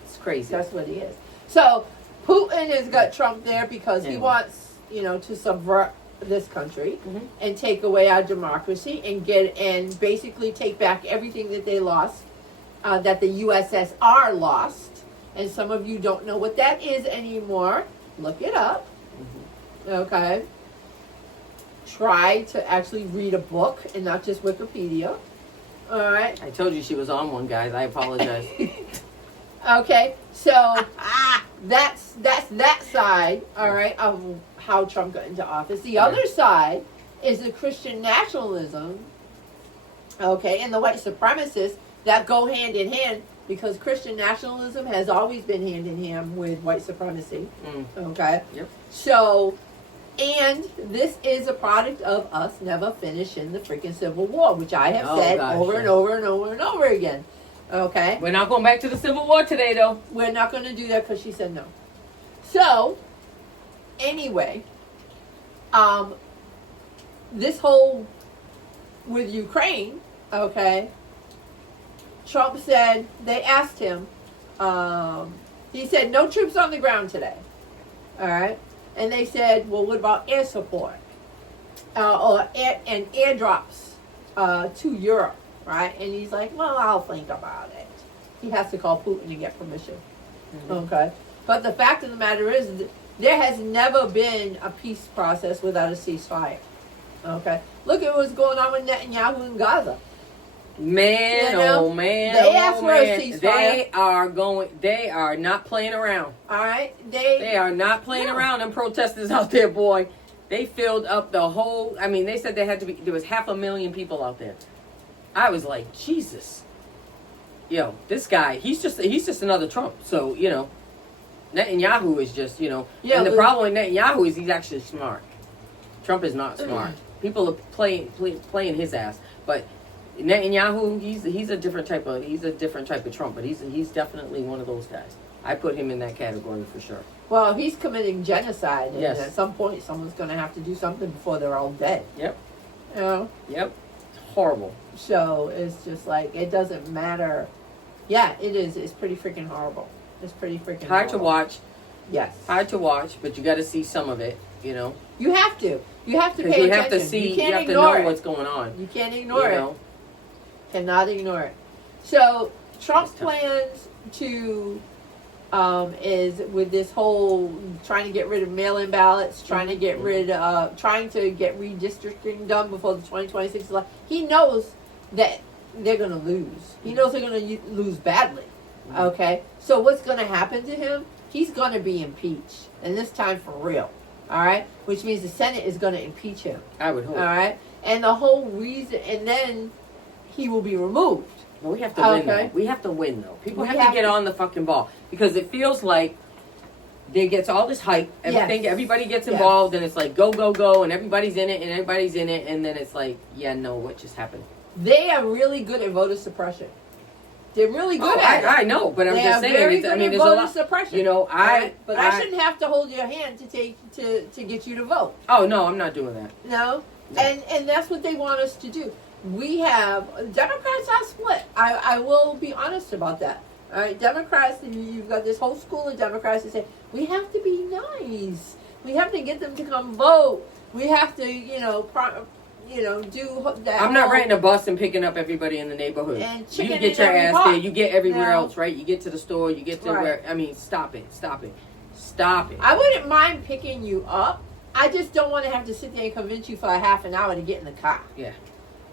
It's crazy. That's what he is. So Putin has got Trump there because he wants, to subvert this country and take away our democracy and basically take back everything that they lost, that the USSR lost. And some of you don't know what that is anymore. Look it up. Okay. Try to actually read a book and not just Wikipedia. All right. I told you she was on one, guys. I apologize. Okay, so that's that side, all right, of how Trump got into office. The other side is the Christian nationalism, okay, and the white supremacists that go hand in hand, because Christian nationalism has always been hand in hand with white supremacy. Okay? Yep. So, and this is a product of us never finishing the freaking Civil War, which I have said over and over and over and over again. Okay? We're not going back to the Civil War today, though. We're not going to do that because she said no. So, anyway, this whole with Ukraine, okay, Trump said, they asked him, he said, no troops on the ground today. All right? And they said, well, what about air support? And airdrops to Europe, right? And he's like, well, I'll think about it. He has to call Putin to get permission. Okay? But the fact of the matter is, there has never been a peace process without a ceasefire. Okay? Look at what's going on with Netanyahu in Gaza. Man, You know, oh man, they asked for a man. ceasefire. They are not playing around. All right? They are not playing around. Them protesters out there, boy. They filled up the whole, I mean, they said there was 500,000 people out there. I was like, Jesus. Yo, this guy, he's just another Trump. So, you know, Netanyahu is just, you know, and the problem with Netanyahu is he's actually smart. Trump is not smart. People are playing his ass, but Netanyahu, he's a different type of Trump, but he's definitely one of those guys. I put him in that category for sure. Well, he's committing genocide, and Yes. at some point, someone's going to have to do something before they're all dead. Yep. You know? Yep. Horrible. So it's just like, it doesn't matter. Yeah, it is. It's pretty freaking horrible. It's pretty freaking Hard to horrible. watch. Yes. Hard to watch, but you got to see some of it. You know. You have to. You have to Because pay you attention. have to see. You You can't have to ignore know it. what's going on. You can't ignore You it. know? Cannot ignore it. So Trump's It's tough. plans to is with this whole trying to get rid of mail-in ballots, trying to get redistricting done before the 2026 election. He knows that they're going to lose. He knows they're going to lose badly. Okay, so what's going to happen to him? He's going to be impeached, and this time for real. All right, which means the Senate is going to impeach him. I would hope. All right, and the whole reason, and then he will be removed. But we have to win, Okay. though. We have to win, though. People We have have to get to. on the fucking ball. Because it feels like they gets all this hype. Everything, Yes. Everybody gets Yes. involved, and it's like, go, go, go, and everybody's in it, and then it's like, yeah, no, what just happened? They are really good at voter suppression. They're really good at it. I know, but I'm They just are saying, very it's, good I mean, at there's a voter lot. suppression. You know, But I shouldn't have to hold your hand to get you to vote. Oh, no, I'm not doing that. No? No. And that's what they want us to do. We have, Democrats are split. I will be honest about that. All right, Democrats, you've got this whole school of Democrats that say, we have to be nice. We have to get them to come vote. We have to, do that. I'm not whole- renting a bus and picking up everybody in the neighborhood. And You chicken get in your every ass pot. there. You get everywhere No. else, right? You get to the store. You get to Right. where. I mean, stop it. Stop it. Stop it. I wouldn't mind picking you up. I just don't want to have to sit there and convince you for a half an hour to get in the car. Yeah.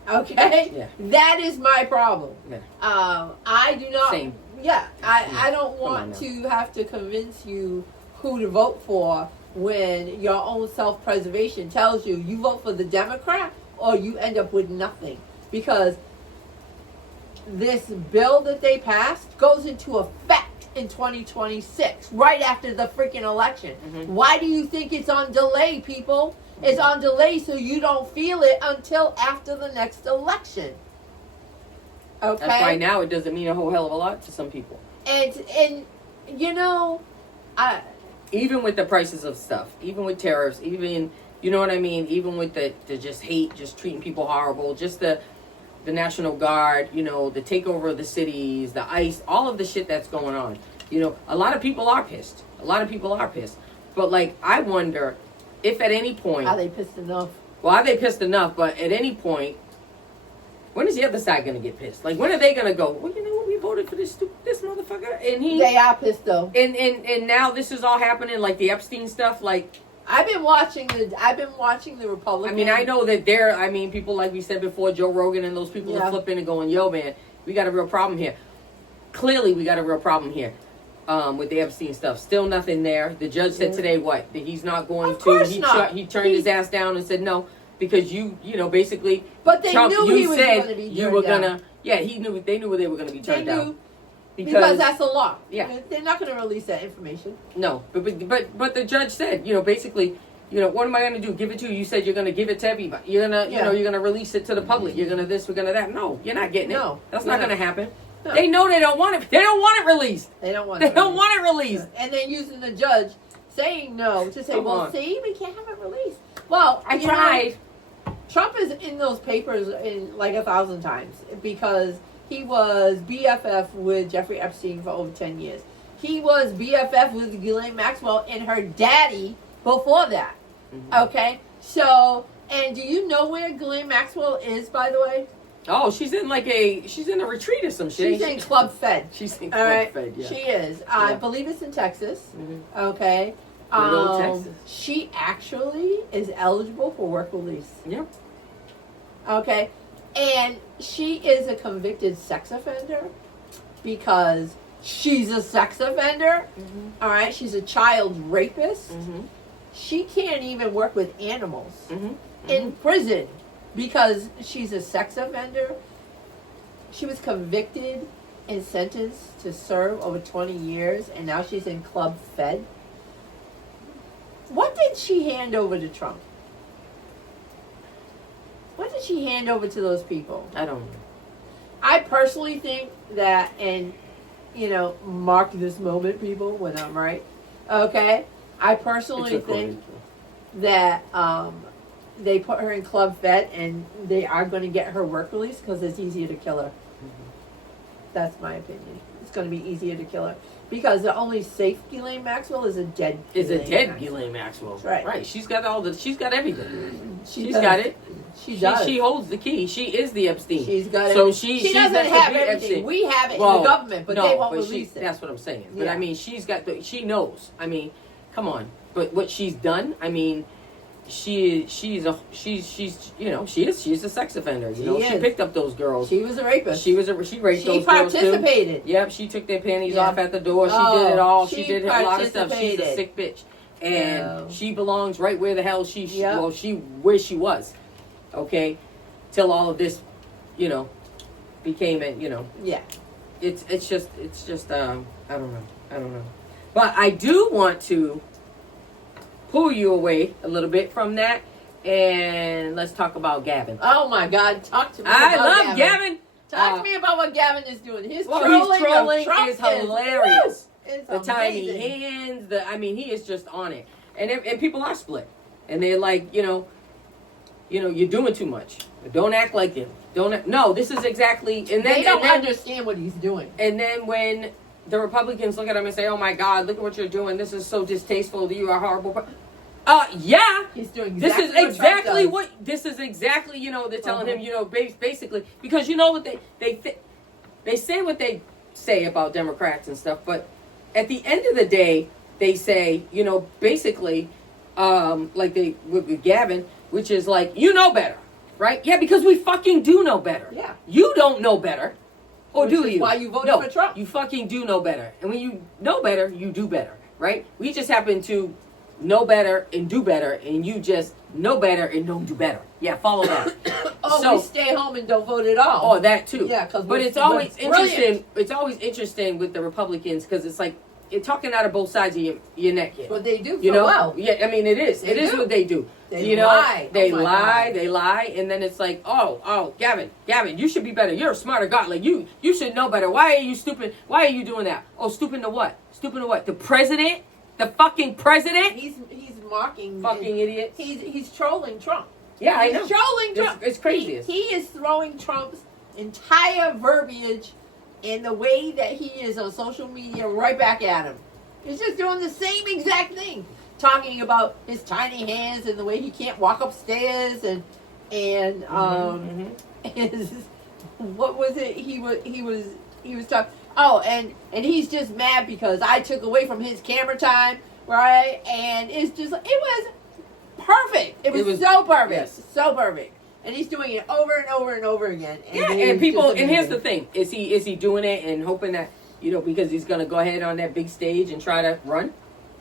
Okay? Yeah. That is my problem. Yeah. I do not. Same. Yeah. Yeah. I don't Come on want now. to have to convince you who to vote for when your own self-preservation tells you vote for the Democrat or you end up with nothing. Because this bill that they passed goes into effect in 2026, right after the freaking election. Mhm. Why do you think it's on delay, people? It's on delay so you don't feel it until after the next election. Okay? That's why now it doesn't mean a whole hell of a lot to some people. And you know, Even with the prices of stuff, even with tariffs, even, you know what I mean? Even with the just hate, just treating people horrible, just the National Guard, you know, the takeover of the cities, the ICE, all of the shit that's going on. You know, a lot of people are pissed. But, like, I wonder if at any point... are they pissed enough? Well, are they pissed enough? But at any point, when is the other side going to get pissed? Like, when are they going to go, well, you know what, we voted for this motherfucker, and he... They are pissed though. And now this is all happening, like the Epstein stuff, like... I've been watching the Republicans. I mean, I know that people like we said before, Joe Rogan and those people are flipping and going, yo, man, we got a real problem here. Clearly, we got a real problem here. with the Epstein stuff. Still nothing there. The judge said today what? That he's not going Of to. course not. He turned his ass down and said no because you know, basically. But they Trump, knew you he was said going to be you were turned gonna. Yeah, he knew. They knew they were going to be They turned down. knew because that's the law. Yeah. They're not going to release that information. No, but the judge said, you know, basically, you know, what am I going to do? Give it to you? You said you're going to give it to everybody. You're gonna, you know, you're going to release it to the public. You're going to this. We're going to that. No, you're not getting it. No, That's not going to happen. No. They know they don't want it. They don't want it released. They don't want They it don't released. want it released. And then using the judge saying no to say, Come well, on. see, we can't have it released. Well, I you tried. know, Trump is in those papers in like 1,000 times because he was BFF with Jeffrey Epstein for over 10 years. He was BFF with Ghislaine Maxwell and her daddy before that. Mm-hmm. Okay? So, and do you know where Ghislaine Maxwell is, by the way? Oh, she's in a retreat or some shit. She's in Club Fed. She's in All Club right? Fed, yeah. She is. I Yeah. believe it's in Texas. Mm-hmm. Okay? Good old Texas. She actually is eligible for work release. Yeah. Okay? And she is a convicted sex offender because she's a sex offender. Mm-hmm. All right? She's a child rapist. Mm-hmm. She can't even work with animals Mm-hmm. in prison because she's a sex offender. She was convicted and sentenced to serve over 20 years, and now she's in Club Fed. What did she hand over to Trump? What did she hand over to those people? I don't know. I personally think that, and, you know, mark this moment, people, when I'm right. Okay? I personally It's recorded. think that they put her in Club Fed and they are going to get her work release because it's easier to kill her. That's my opinion. It's going to be easier to kill her because the only safe Ghislaine Maxwell is a dead. Ghislaine Maxwell. Right. Right. She's got everything. She's does. got it. She does. She holds the key. She is the Epstein. She's got it. So she she's doesn't meant to have be everything. Epstein. We have it in Well, the government, but no, they won't but release it. That's what I'm saying. But Yeah. I mean, she knows. I mean, come on. But what she's done, I mean, she's you know, she's a sex offender. You know, she picked up those girls. She was a rapist. She raped those girls too. She participated. Yep, she took their panties Yeah. off at the door. She Oh, did it all. she She did a lot of stuff. She's a participated. sick bitch, and Yeah. she belongs right where the hell she Yep. where she was. Okay, till all of this, you know, became it. You know, Yeah. it's just I don't know, but I do want to pull you away a little bit from that, and let's talk about Gavin. Oh my God! Talk to me. I about love Gavin. Talk to me about what Gavin is doing. His Well, trolling, he's trolling of Trump is hilarious. It's The tiny amazing. hands, I mean, he is just on it, and people are split, and they're like, you know, you're doing too much. Don't act like him. No, this is exactly, and then They don't and then, understand what he's doing. And then when the Republicans look at him and say, "Oh my God, look at what you're doing. This is so distasteful. You are horrible." Yeah. He's doing This exactly is exactly what this is exactly, you know, they're telling Uh-huh. him, you know, basically, because you know what they say what they say about Democrats and stuff, but at the end of the day, they say, you know, basically, like they with Gavin, which is like, you know better, right? Yeah, because we fucking do know better. Yeah. You don't know better. Or Which do is you? why you voted No, for Trump. You fucking do know better. And when you know better, you do better, right? We just happen to know better and do better, and you just know better and don't do better. Yeah, follow that. we stay home and don't vote at all. Oh, that too. Yeah, 'cause but we're- it's always we're brilliant. interesting. It's always interesting with the Republicans because it's like you're talking out of both sides of your neck here. But they do You so know? well. Yeah, I mean it is. They It is do. what they do. They you know, lie. they Oh my lie, God. they lie, and then it's like, oh, Gavin, you should be better. You're a smarter guy. Like you should know better. Why are you stupid? Why are you doing that? Oh, stupid to what? Stupid to what? The president? The fucking president? He's mocking. Fucking idiot. He's trolling Trump. Yeah, I He's know. trolling Trump. It's crazy. He is throwing Trump's entire verbiage and the way that he is on social media right back at him. He's just doing the same exact thing. Talking about his tiny hands and the way he can't walk upstairs and his what was it? He was talking. Oh, and he's just mad because I took away from his camera time, right? And it's just it was perfect. It was so perfect, yes. so perfect. And he's doing it over and over and over again. Yeah, it and is people, just and here's the amazing. thing: is he doing it and hoping that because he's going to go ahead on that big stage and try to run.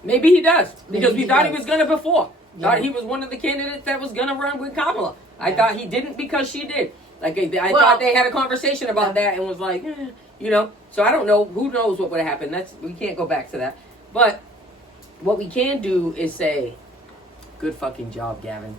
Maybe he does, because we thought he was going to before. Yeah. Thought he was one of the candidates that was going to run with Kamala. I thought he didn't because she did. Like, I thought they had a conversation about that and was like, So I don't know. Who knows what would have happened? We can't go back to that. But what we can do is say, good fucking job, Gavin.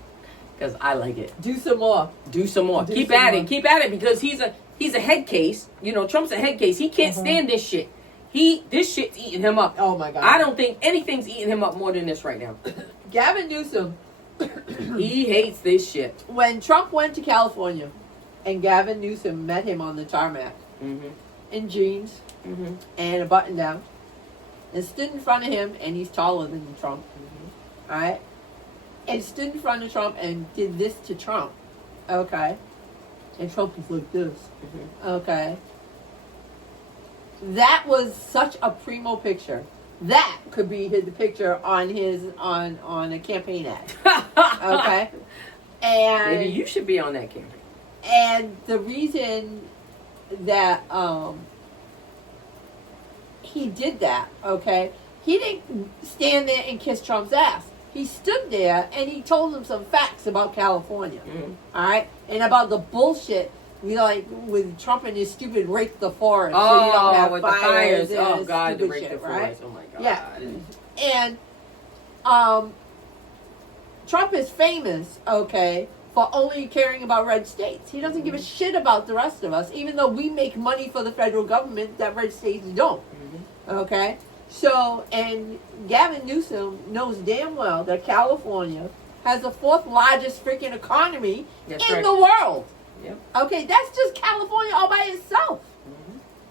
Because I like it. Do some more. Keep at it, because he's a head case. Trump's a head case. He can't stand this shit. This shit's eating him up. Oh my God. I don't think anything's eating him up more than this right now. Gavin Newsom. He hates this shit. When Trump went to California and Gavin Newsom met him on the tarmac in jeans and a button down and stood in front of him, and he's taller than Trump. All right? And stood in front of Trump and did this to Trump. Okay? And Trump was like this. Okay? That was such a primo picture. That could be the picture on on a campaign ad. Okay? And maybe you should be on that campaign. And the reason that he did that, okay, he didn't stand there and kiss Trump's ass. He stood there and he told him some facts about California, all right, and about the bullshit, with Trump and his stupid rape the forest, so you don't have with fires. the fires. Oh God, the rape shit, the forest. right? Oh my God. Yeah, and Trump is famous, okay, for only caring about red states. He doesn't give a shit about the rest of us, even though we make money for the federal government that red states don't. Okay? So, and Gavin Newsom knows damn well that California has the 4th largest freaking economy in the world. Yep. Okay, that's just California all by itself.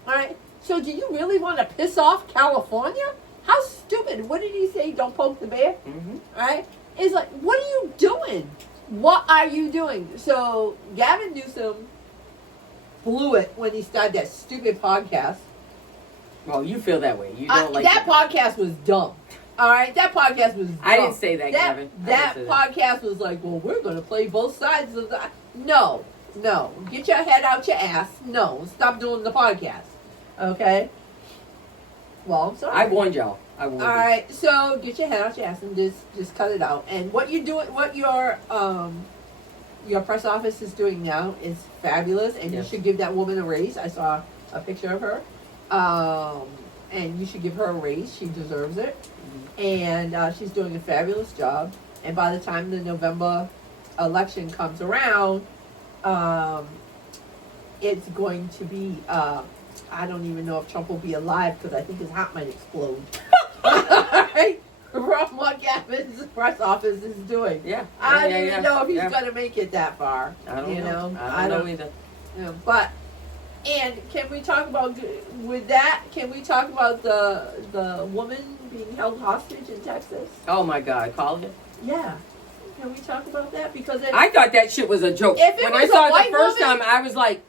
All right? So do you really want to piss off California? How stupid. What did he say? Don't poke the bear? All right? It's like, what are you doing? What are you doing? So Gavin Newsom blew it when he started that stupid podcast. Well, you feel that way. You don't like that podcast was dumb. All right, that podcast was dumb. I didn't say that, Gavin. That podcast was like, well, we're going to play both sides of the... No. Get your head out your ass. No. Stop doing the podcast. Okay? Well, I'm sorry. I warned y'all. All right, so get your head out your ass and just cut it out. And what you're doing, what your press office is doing now is fabulous, and you should give that woman a raise. I saw a picture of her, and you should give her a raise. She deserves it, and she's doing a fabulous job. And by the time the November election comes around, it's going to be. I don't even know if Trump will be alive, because I think his heart might explode. Right? From what Gavin's press office is doing. I don't even know if he's going to make it that far. I don't know. I don't know either. But, and can we talk about, with that, can we talk about the woman being held hostage in Texas? Oh my God, Collier? Yeah. Can we talk about that? Because I thought that shit was a joke. When I saw it the first time, I was like,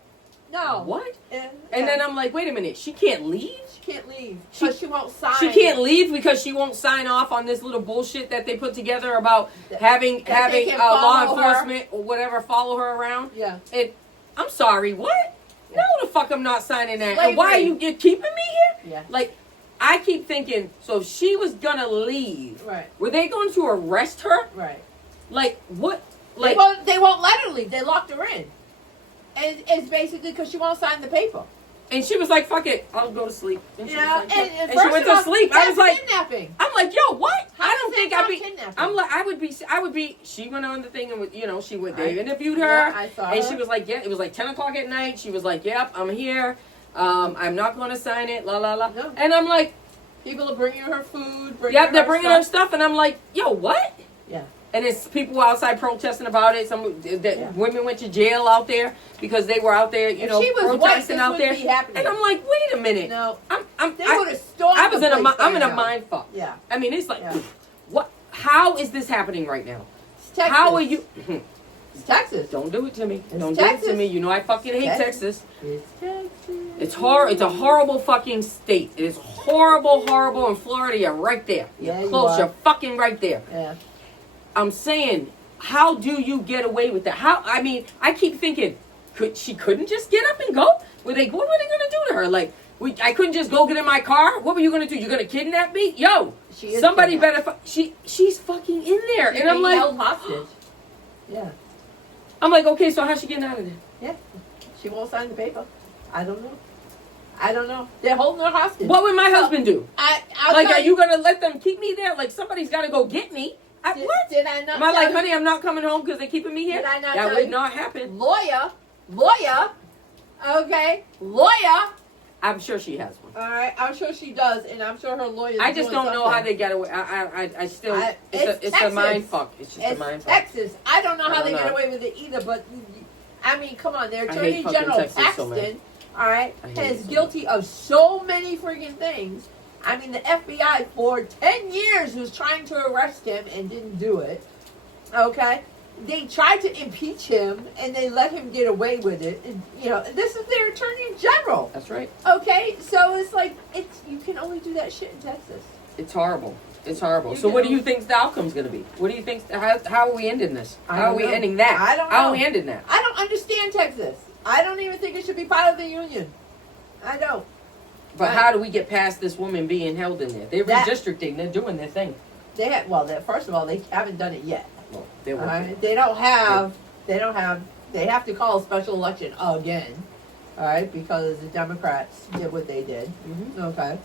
no. What? And then I'm like, wait a minute, she can't leave? She can't leave because she won't sign. She can't leave because she won't sign off on this little bullshit that they put together about having law enforcement or whatever follow her around. Yeah. And I'm sorry, what? No, the fuck I'm not signing that. Slavery. And why are you keeping me here? Yeah. Like, I keep thinking, so if she was gonna leave, right? Were they going to arrest her? Right. Like, what? Like, they won't let her leave. They locked her in. And it's basically because she won't sign the paper. And she was like, fuck it, I'll go to sleep. And she, and she went to sleep. I was like, kidnapping. I'm like, yo, what? How I don't think I'd be. Kidnapping? I'm like, I would be. She went on the thing and she went. They interviewed her. Yeah, I saw and her. she was like, yeah, it was like 10 o'clock at night. She was like, yep, I'm here. I'm not going to sign it. La la la. No. And I'm like, people are bringing her food. They're bringing her stuff, and I'm like, yo, what? Yeah. And it's people outside protesting about it. Women went to jail out there because they were out there, protesting out there. And I'm like, wait a minute. No, they would have stormed. I'm in a mind fuck. Yeah. I mean, it's like, what? How is this happening right now? It's Texas. How are you? It's Texas. Don't do it to me. It's Don't Texas. do it to me. You know I fucking hate Texas. It's Texas. It's a horrible fucking state. It is horrible, and Florida, you're right there. Yeah, Close. You're fucking right there. Yeah. I'm saying, how do you get away with that? I keep thinking, she couldn't just get up and go? What were they going to do to her? Like, I couldn't just go get in my car. What were you gonna do? You're gonna kidnap me? Yo, She is somebody kidnapped. better. She's fucking in there, She's and I'm being like, held hostage. Yeah. I'm like, okay, so how's she getting out of there? Yeah. She won't sign the paper. I don't know. They're holding her hostage. What would my husband do? I'll Like, tell are you gonna let them keep me there? Like, somebody's got to go get me. What? Did I not? Am I tell like, you? honey, I'm not coming home because they're keeping me here? Did I not That tell would you? not happen. Lawyer. Okay, lawyer. I'm sure she has one. All right, I'm sure she does, and I'm sure her lawyer. I just don't know how they get away. I still, it's a Texas. mind fuck. It's just a It's mind fuck. Texas. I don't know I how don't they get know. away with it either. But I mean, come on, their I hate Attorney fucking General Texas so much. Paxton, all right, I hate it is so guilty of so many freaking things. I mean, the FBI for 10 years was trying to arrest him and didn't do it. Okay. They tried to impeach him and they let him get away with it. And, you know, this is their Attorney General. That's right. Okay, so it's like you can only do that shit in Texas. It's horrible. It's horrible. You So what know. do you think the outcome's going to be? What do you think? How are we ending this? I How are don't we know. ending that? I don't How know. are we ending that? I don't understand Texas. I don't even think it should be part of the union. I don't. But how do we get past this woman being held in there? They're That- redistricting. They're doing their thing. First of all, they haven't done it yet. Well, they're All working. right? They have to call a special election again. All right, because the Democrats did what they did. Mhm. Okay.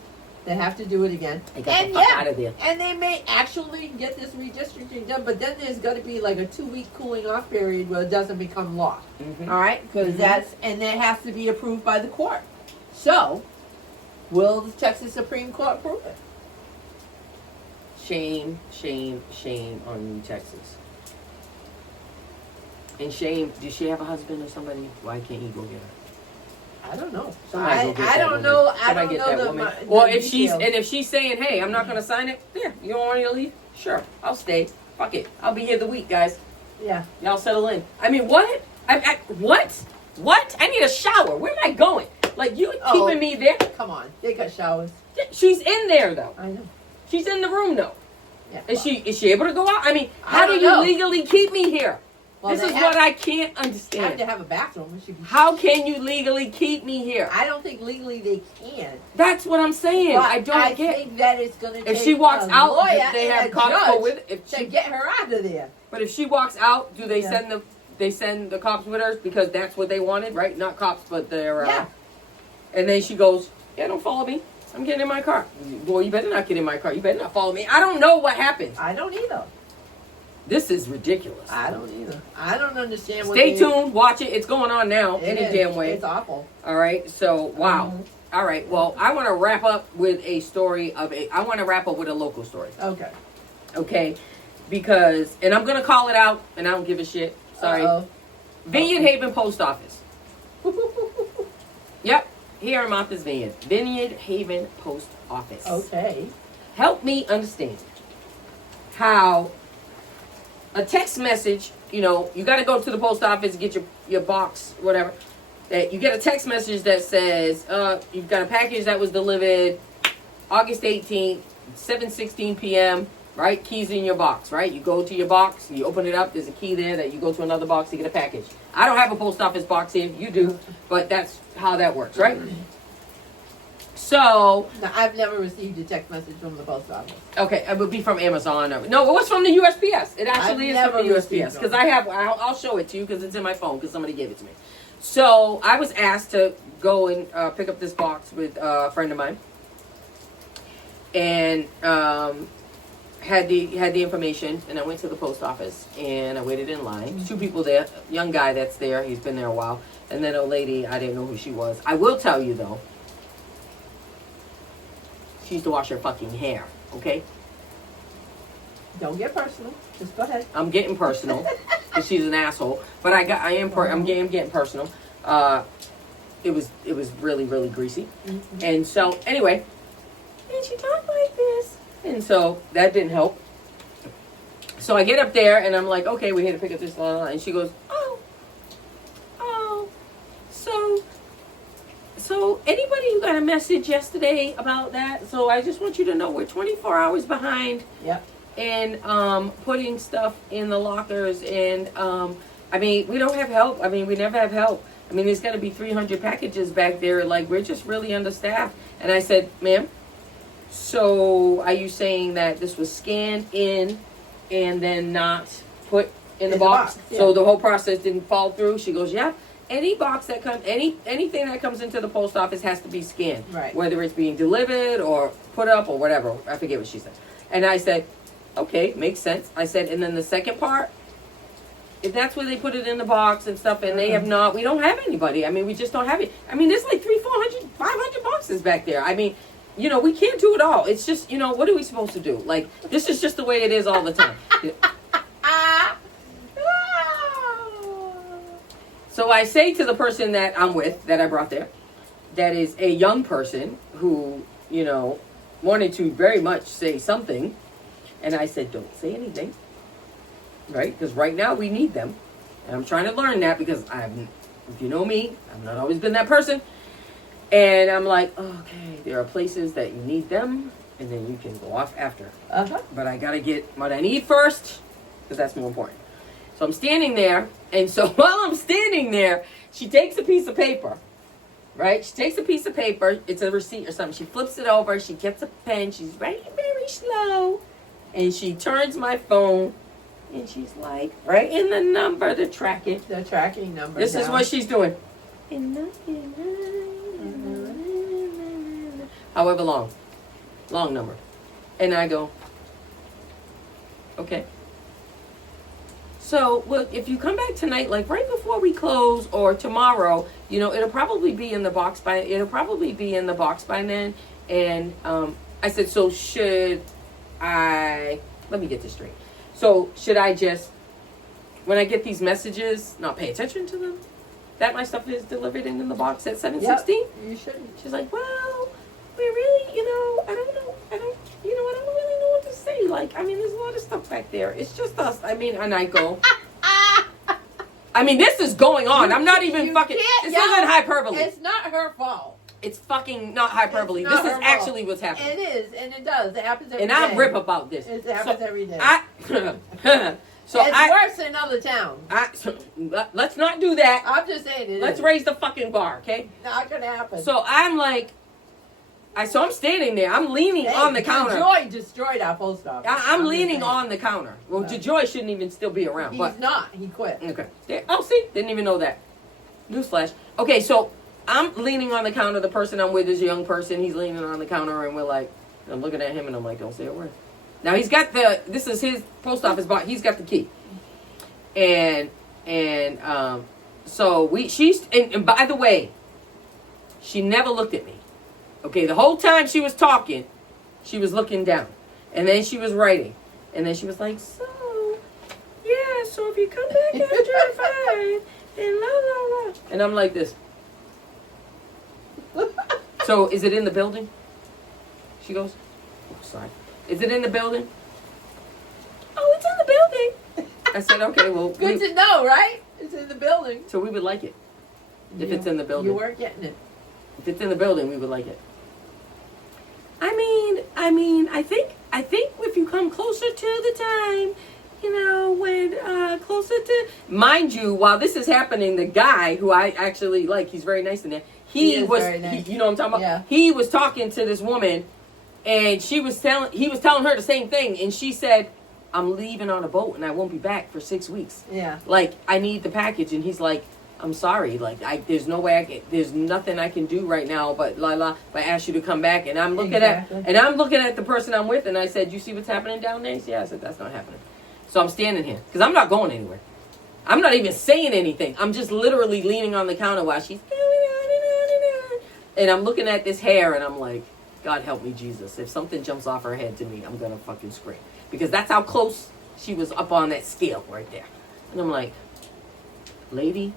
They have to do it again. They got And the fuck yeah, out of there. and they may actually get this redistricting done, but then there's got to be like a 2-week cooling off period where it doesn't become law. Mhm. All right, because and that has to be approved by the court. So, will the Texas Supreme Court approve it? Shame, shame, shame on you, Texas. And shame, does she have a husband or somebody? Why can't you go get her? I don't know. Somebody go get I that don't woman. know. I Somebody don't get know that the, woman. the Or if details. she's saying, hey, I'm not going to sign it, yeah, you don't want me to leave? Sure, I'll stay. Fuck it. I'll be here the week, guys. Yeah. Y'all settle in. I mean, what? What? What? I need a shower. Where am I going? Like, you Oh. keeping me there? Come on. They got showers. She's in there, though. I know. She's in the room, though. Yeah. Is she able to go out? I mean, I how do don't you know. legally keep me here? Well, This they is have- what I can't They have understand. to have a bathroom. It should be. How can you legally keep me here? I don't think legally they can. That's what I'm saying. But I don't get. think that it's going to take If she walks a out, lawyer they and have a cops go judge with. If to she, get her out of there. but if she walks out, do they Yeah. send the cops with her because that's what they wanted, right? Not cops, but they're. Yeah. And then she goes, "Yeah, don't follow me. I'm getting in my car." Boy, you better not get in my car. You better not follow me. I don't know what happens. I don't either. This is ridiculous. I don't either. I don't understand. What Stay they- tuned. Watch it. It's going on now. It Any is. damn way. It's awful. All right. So wow. Mhm. All right. Well, I want to wrap up with a story I want to wrap up with a local story. Okay. Okay. Because, and I'm gonna call it out, and I don't give a shit. Sorry. Uh-oh. Vineyard Haven Post Office. Yep. Here in Martha's Vineyard. Vineyard Haven Post Office. Okay. Help me understand how a text message, you got to go to the post office, get your box, whatever. That you get a text message that says, you've got a package that was delivered August 18th, 7:16 p.m., right? Keys in your box, right? You go to your box, you open it up, there's a key there that you go to another box to get a package. I don't have a post office box here, you do, but that's how that works, right? So, Now, I've never received a text message from the post office. okay, it would be from Amazon. No, it was from the USPS. It actually I've is from the never USPS. received Because I'll show it to you because it's in my phone because somebody gave it to me. So I was asked to go and pick up this box with a friend of mine. And had the information, and I went to the post office and I waited in line. There's 2 people there, a young guy that's there, he's been there a while, and then a lady, I didn't know who she was. I will tell you though, she used to wash her fucking hair, okay? Don't get personal. Just go ahead. I'm getting personal because she's an asshole, but I'm getting personal. It was really, really greasy, and so anyway, and she talked like this, and so that didn't help. So I get up there and I'm like, okay, we're here to pick up this, and she goes, so anybody who got a message yesterday about that? So I just want you to know we're 24 hours behind. Yep. And putting stuff in the lockers, and I mean, we don't have help. I mean, we never have help. I mean, there's got to be 300 packages back there. Like, we're just really understaffed. And I said, ma'am, so are you saying that this was scanned in and then not put in the box? Yeah. So the whole process didn't fall through? She goes, yeah. Any box that comes, anything that comes into the post office has to be scanned. Right. Whether it's being delivered or put up or whatever. I forget what she said. And I said, okay, makes sense. I said, and then the second part, if that's where they put it in the box and stuff, and they have not, we don't have anybody. I mean, we just don't have it. I mean, there's like 300, 400, 500 boxes back there. I mean, you know, we can't do it all. It's just, you know, what are we supposed to do? Like, this is just the way it is all the time. So I say to the person that I'm with, that I brought there, that is a young person who, you know, wanted to very much say something. And I said, don't say anything. Right? Because right now we need them. And I'm trying to learn that because if you know me, I've not always been that person. And I'm like, okay, there are places that you need them, and then you can go off after. But I got to get what I need first, because that's more important. So I'm standing there, and so while I'm standing there, she takes a piece of paper, right? She takes a piece of paper, it's a receipt or something. She flips it over, she gets a pen, she's writing very slow, and she turns my phone, and she's like, right in the number, the tracking number. This is what she's doing. However long number. And I go, okay. So, well, if you come back tonight, like right before we close, or tomorrow, you know, it'll probably be in the box by then. And I said, so should I? Let me get this straight. So should I just, when I get these messages, not pay attention to them? That my stuff is delivered in the box at 7:16? Yep, you shouldn't. She's like, well, we really, you know, I don't really know what to say. Like, I mean, there's a lot of stuff back there. It's just us. I mean, and I go, I mean, this is going on. I'm not even fucking, this isn't hyperbole. It's not her fault. It's fucking not hyperbole. This is actually what's happening. It is, and it does. It happens every day. And I rip about this. It happens every day. It's worse in other towns. Let's not do that. I'm just saying it. Let's raise the fucking bar, okay? Not gonna happen. So I'm like, so I'm standing there. I'm leaning on the counter. DeJoy destroyed our post office. I'm leaning on the counter. Well, DeJoy shouldn't even still be around. He's not. He quit. Okay. Oh, see? Didn't even know that. Newsflash. Okay, so I'm leaning on the counter. The person I'm with is a young person. He's leaning on the counter, and we're like, I'm looking at him, and I'm like, don't say a word. Now, he's got this is his post office box. He's got the key. And by the way, she never looked at me. Okay, the whole time she was talking, she was looking down. And then she was writing. And then she was like, so if you come back after 5, then la la la. And I'm like this. So, is it in the building? She goes, oh, sorry. Is it in the building? Oh, it's in the building. I said, okay, well. Good to know, right? It's in the building. So we would like it. If it's in the building. You weren't getting it. If it's in the building, we would like it. I mean, I think if you come closer to the time, you know, when closer to, mind you, while this is happening, the guy who I actually like, he's very nice in there. He was, very nice. You know what I'm talking about? Yeah. He was talking to this woman, and he was telling her the same thing, and she said, I'm leaving on a boat and I won't be back for 6 weeks. Yeah. Like, I need the package, and he's like, I'm sorry, like, there's no way there's nothing I can do right now, but but ask you to come back. And I'm looking at the person I'm with, and I said, you see what's happening down there? Yeah, I said, that's not happening. So I'm standing here, because I'm not going anywhere. I'm not even saying anything. I'm just literally leaning on the counter while she's, and I'm looking at this hair, and I'm like, God help me, Jesus. If something jumps off her head to me, I'm going to fucking scream. Because that's how close she was up on that scale right there. And I'm like, lady,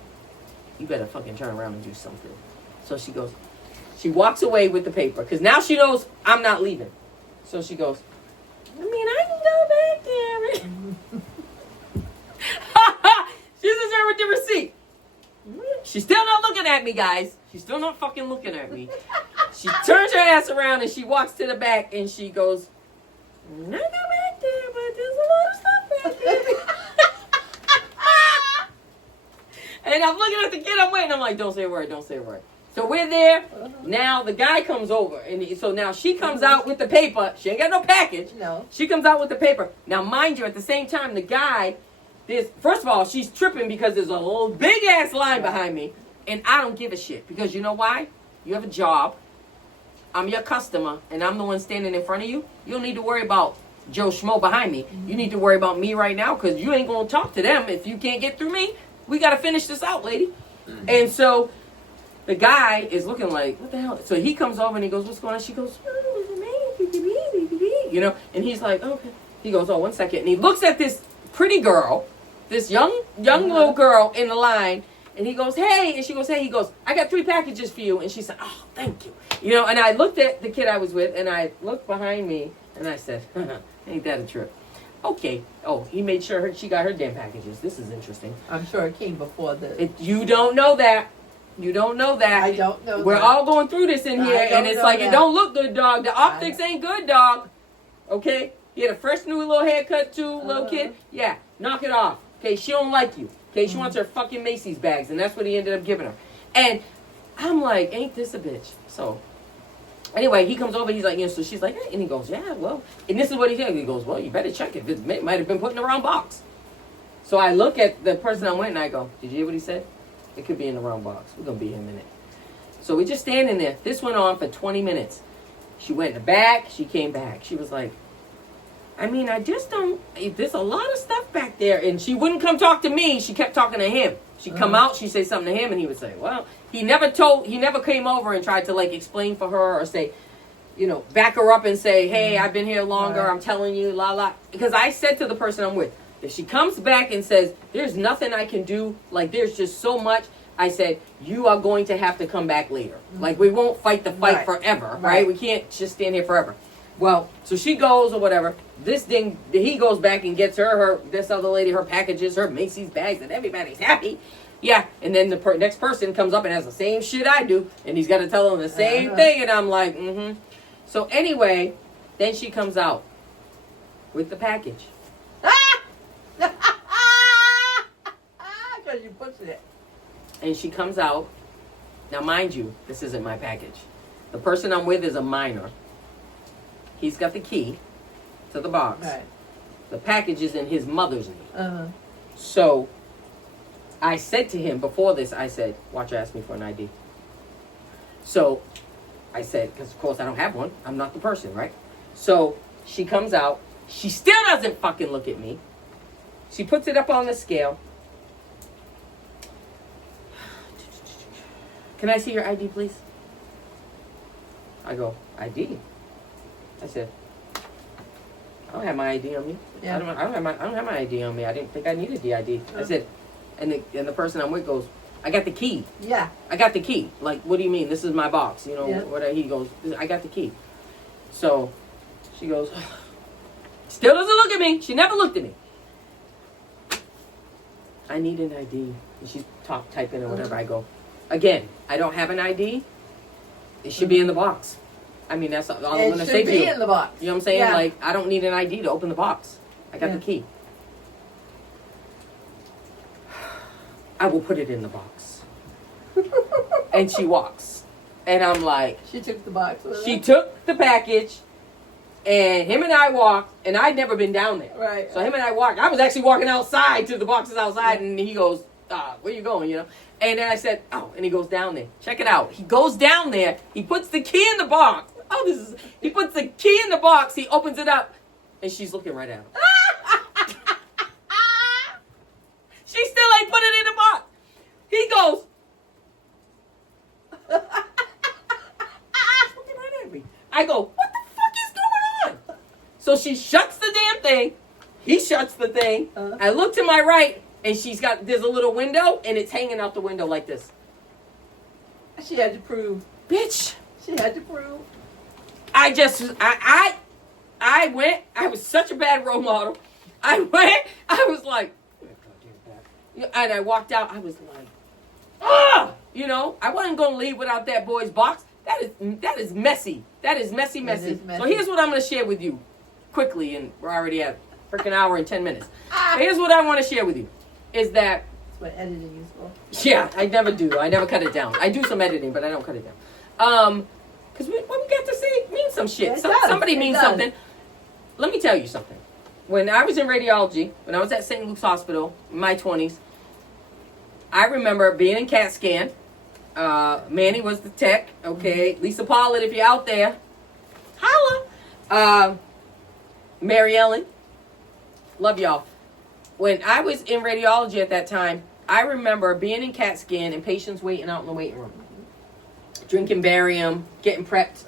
you better fucking turn around and do something. So she walks away with the paper, because now she knows I'm not leaving. So she goes, I mean, I can go back there. She's there with the receipt. She's still not looking at me, guys. She's still not fucking looking at me. She turns her ass around and she walks to the back and she goes, I go back there, but there's a lot of stuff back there. And I'm looking at the kid I'm with, and I'm like, don't say a word, don't say a word. So we're there. Now the guy comes over, and so now she comes out with the paper. She ain't got no package. No. She comes out with the paper. Now, mind you, at the same time, the guy, first of all, she's tripping because there's a little big ass line behind me, and I don't give a shit because you know why? You have a job. I'm your customer, and I'm the one standing in front of you. You don't need to worry about Joe Schmo behind me. You need to worry about me right now because you ain't gonna talk to them if you can't get through me. We gotta finish this out, lady. And so the guy is looking like, what the hell? So he comes over and he goes, what's going on? She goes, you know, and he's like, okay. He goes, oh, 1 second. And he looks at this pretty girl, this young little girl in the line, and he goes, hey. And she goes, hey. He goes, I got 3 packages for you. And she said, oh, thank you. You know, and I looked at the kid I was with, and I looked behind me, and I said, ain't that a trip? Okay. Oh, he made sure she got her damn packages. This is interesting. I'm sure it came before the... You don't know that. You don't know that. I don't know We're that. all going through this in here, and it's like, that. it don't look good, dog. The optics ain't good, dog. Okay? He had a fresh new little haircut, too, little kid. Yeah, knock it off. Okay, she don't like you. Okay, she wants her fucking Macy's bags, and that's what he ended up giving her. And I'm like, ain't this a bitch? So, anyway, he comes over, he's like, you know, so she's like, hey, and he goes, yeah, well, and this is what he said. He goes, well, you better check it. It might have been put in the wrong box. So I look at the person I'm with, and I go, did you hear what he said? It could be in the wrong box. We're going to be here in a minute. So we're just standing there. This went on for 20 minutes. She went in the back. She came back. She was like, I mean, I just don't, there's a lot of stuff back there. And she wouldn't come talk to me. She kept talking to him. She'd come out, she'd say something to him, and he would say, well, he never came over and tried to, like, explain for her or say, you know, back her up and say, hey, I've been here longer. I'm telling you, la, la. Because I said to the person I'm with, if she comes back and says, there's nothing I can do, like there's just so much, I said, you are going to have to come back later. Like, we won't fight the fight forever, right? We can't just stand here forever. Well, so she goes or whatever. He goes back and gets this other lady, her packages, her Macy's bags, and everybody's happy. Yeah, and then the next person comes up and has the same shit I do, and he's got to tell them the same thing, and I'm like, So anyway, then she comes out with the package. Because you pushed it. And she comes out. Now, mind you, this isn't my package. The person I'm with is a minor. He's got the key to the box. Right. The package is in his mother's name. So I said to him before this, I said, watch her ask me for an ID. So I said, because of course I don't have one. I'm not the person, right? So she comes out. She still doesn't fucking look at me. She puts it up on the scale. Can I see your ID, please? I go, ID? I said, I don't have my ID on me. Yeah. I don't have my ID on me. I didn't think I needed the ID. I said, and the person I'm with goes, I got the key. Yeah. I got the key. Like, what do you mean? This is my box. You know, whatever. He goes, I got the key. So she goes, still doesn't look at me. She never looked at me. I need an ID. And she's typing or whatever. I go, again, I don't have an ID. It should be in the box. I mean, that's all I'm going to say to you. It should be in the box. You know what I'm saying? Yeah. Like, I don't need an ID to open the box. I got the key. I will put it in the box. And she walks. And I'm like... She took the box with her. She took the package, and him and I walked, and I'd never been down there. Right. So him and I walked. I was actually walking outside to the boxes outside, and he goes, where you going, you know? And then I said, oh, and he goes down there. Check it out. He goes down there. He puts the key in the box. He puts the key in the box. He opens it up, and she's looking right at him. She still ain't put it in the box. He goes, looking right at me. I go, what the fuck is going on? So she shuts the damn thing. He shuts the thing. I look to my right, and there's a little window, and it's hanging out the window like this. She had to prove. Bitch. She had to prove. I went, I was such a bad role model. I was like, and I walked out, I was like, you know, I wasn't going to leave without that boy's box. That is messy. That is messy. So here's what I'm going to share with you quickly, and we're already at freaking hour and 10 minutes. Here's what I want to share with you, is that what editing is for. Yeah, I never do. I never cut it down. I do some editing, but I don't cut it down. Because when we get to say it means some shit. It does. Somebody means something. Let me tell you something. When I was in radiology, when I was at St. Luke's Hospital in my 20s, I remember being in CAT scan. Manny was the tech. Okay, Lisa Pollard, if you're out there, holla. Mary Ellen, love y'all. When I was in radiology at that time, I remember being in CAT scan and patients waiting out in the waiting room, drinking barium, getting prepped.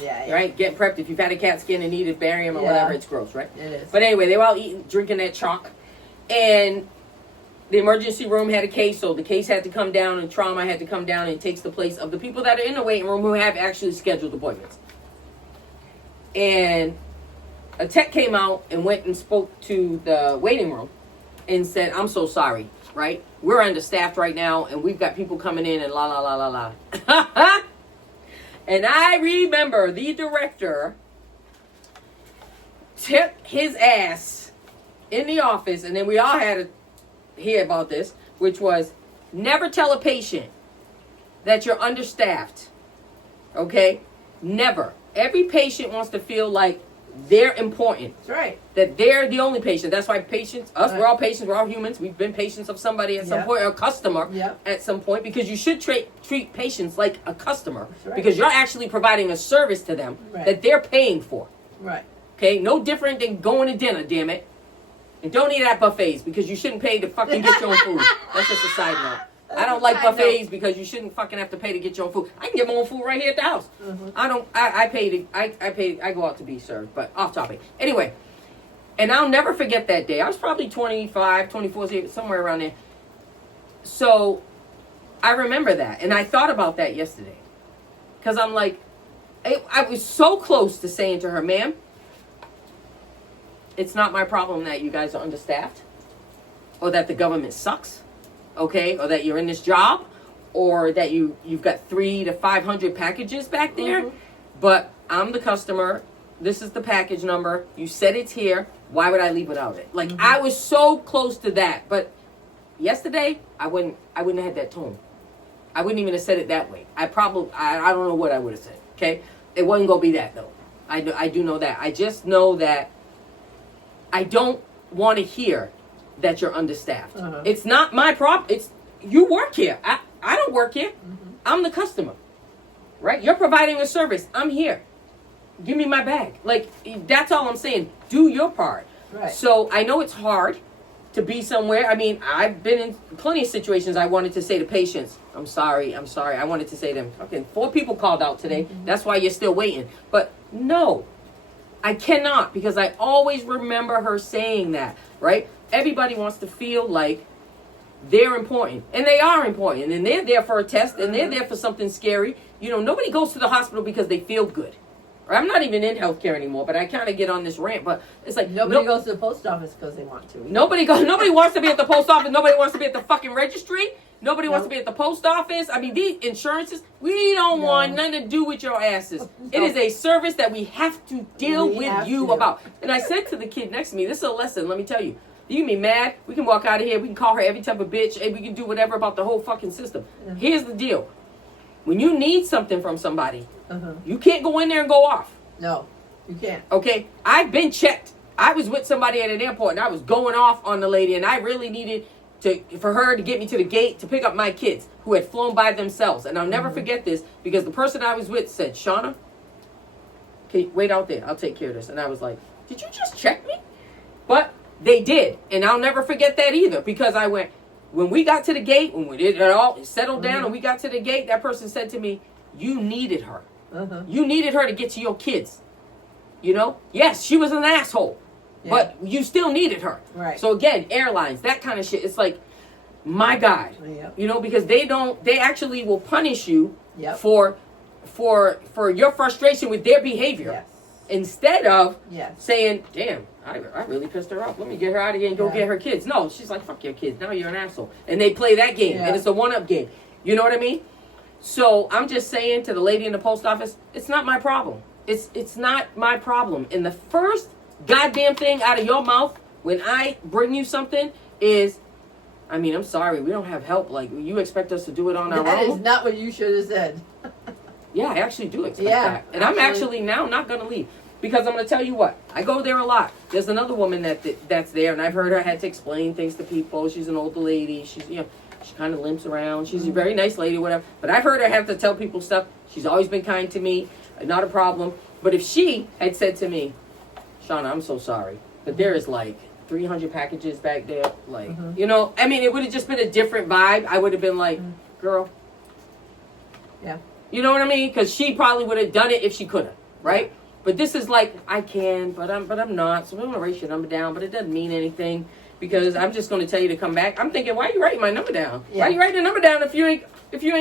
Yeah. Right, getting prepped. If you've had a CAT scan and needed barium or whatever, it's gross, right? It is. But anyway, they were all eating, drinking that chalk, and the emergency room had a case, so the case had to come down, and trauma had to come down, and it takes the place of the people that are in the waiting room who have actually scheduled appointments. And a tech came out and went and spoke to the waiting room and said, "I'm so sorry, right? We're understaffed right now, and we've got people coming in and la la la la la." And I remember the director took his ass in the office, and then we all had to hear about this, which was never tell a patient that you're understaffed. Okay? Never. Every patient wants to feel like they're important. That's right. That they're the only patient. That's why patients, us, Right. we're all patients, we're all humans. We've been patients of somebody at some Yep. point, or a customer Yep. at some point, because you should treat patients like a customer. That's right. Because you're actually providing a service to them Right. that they're paying for. Right. Okay? No different than going to dinner, damn it. And don't eat at buffets because you shouldn't pay to fucking get your own food. That's just a side note. I don't like buffets because you shouldn't fucking have to pay to get your own food. I can get my own food right here at the house. I go out to be served, but off topic. Anyway, and I'll never forget that day. I was probably 25, 24, somewhere around there. So I remember that. And I thought about that yesterday. Because I'm like, I was so close to saying to her, "Ma'am, it's not my problem that you guys are understaffed or that the government sucks. Okay, or that you're in this job, or that you've got 300 to 500 packages back there, but I'm the customer. This is the package number. You said it's here. Why would I leave without it?" Like I was so close to that, but yesterday I wouldn't have had that tone. I wouldn't even have said it that way. I don't know what I would have said. Okay, it wasn't gonna be that though. I do know that. I just know that I don't want to hear that you're understaffed. It's not my problem. It's you work here. I don't work here. I'm the customer. Right? You're providing a service. I'm here. Give me my bag. Like that's all I'm saying. Do your part. Right. So I know it's hard to be somewhere. I mean, I've been in plenty of situations I wanted to say to patients, I'm sorry. I wanted to say to them, fucking 4 people called out today. That's why you're still waiting. But no, I cannot, because I always remember her saying that, right? Everybody wants to feel like they're important, and they are important, and they're there for a test, and they're there for something scary. You know, nobody goes to the hospital because they feel good. Or I'm not even in healthcare anymore, but I kind of get on this rant. But it's like Nobody goes to the post office because they want to. Nobody wants to be at the post office. Nobody wants to be at the fucking registry. Nobody wants to be at the post office. I mean, these insurances, we don't want nothing to do with your asses. It is a service that we have to deal with you about. And I said to the kid next to me, this is a lesson, let me tell you. You can be mad. We can walk out of here. We can call her every type of bitch. And we can do whatever about the whole fucking system. Here's the deal. When you need something from somebody, you can't go in there and go off. No, you can't. Okay? I've been checked. I was with somebody at an airport, and I was going off on the lady, and I really needed for her to get me to the gate to pick up my kids who had flown by themselves. And I'll never forget this, because the person I was with said, "Shauna, okay, wait out there. I'll take care of this." And I was like, "Did you just check me?" But they did. And I'll never forget that either, because I went, when we got to the gate, when we did it all settled down and we got to the gate, that person said to me, "You needed her. You needed her to get to your kids. You know? Yes, she was an asshole. But you still needed her." Right. So again, airlines, that kind of shit. It's like, my God. You know, because they actually will punish you for your frustration with their behavior. Instead of saying, "Damn, I really pissed her off. Let me get her out of here and go get her kids." No, she's like, "Fuck your kids. Now you're an asshole." And they play that game. And it's a one-up game. You know what I mean? So I'm just saying to the lady in the post office, it's not my problem. It's not my problem. And the first goddamn thing out of your mouth when I bring you something is, I mean, I'm sorry, we don't have help. Like, you expect us to do it on our That own? is not what you should have said. Yeah, I actually do expect Yeah, that. And I'm actually now not going to leave. Because I'm going to tell you what, I go there a lot. There's another woman that's there, and I've heard her had to explain things to people. She's an older lady. She's, you know, she kind of limps around. She's a very nice lady, whatever. But I've heard her have to tell people stuff. She's always been kind to me. Not a problem. But if she had said to me, Shauna, I'm so sorry, but there is like 300 packages back there. Like, you know, I mean, it would have just been a different vibe. I would have been like, girl. Yeah. You know what I mean? Because she probably would have done it if she could have, right? But this is like, I can, but I'm not. So I'm going to write your number down, but it doesn't mean anything because I'm just going to tell you to come back. I'm thinking, why are you writing my number down? Yeah. Why are you writing the number down if you ain't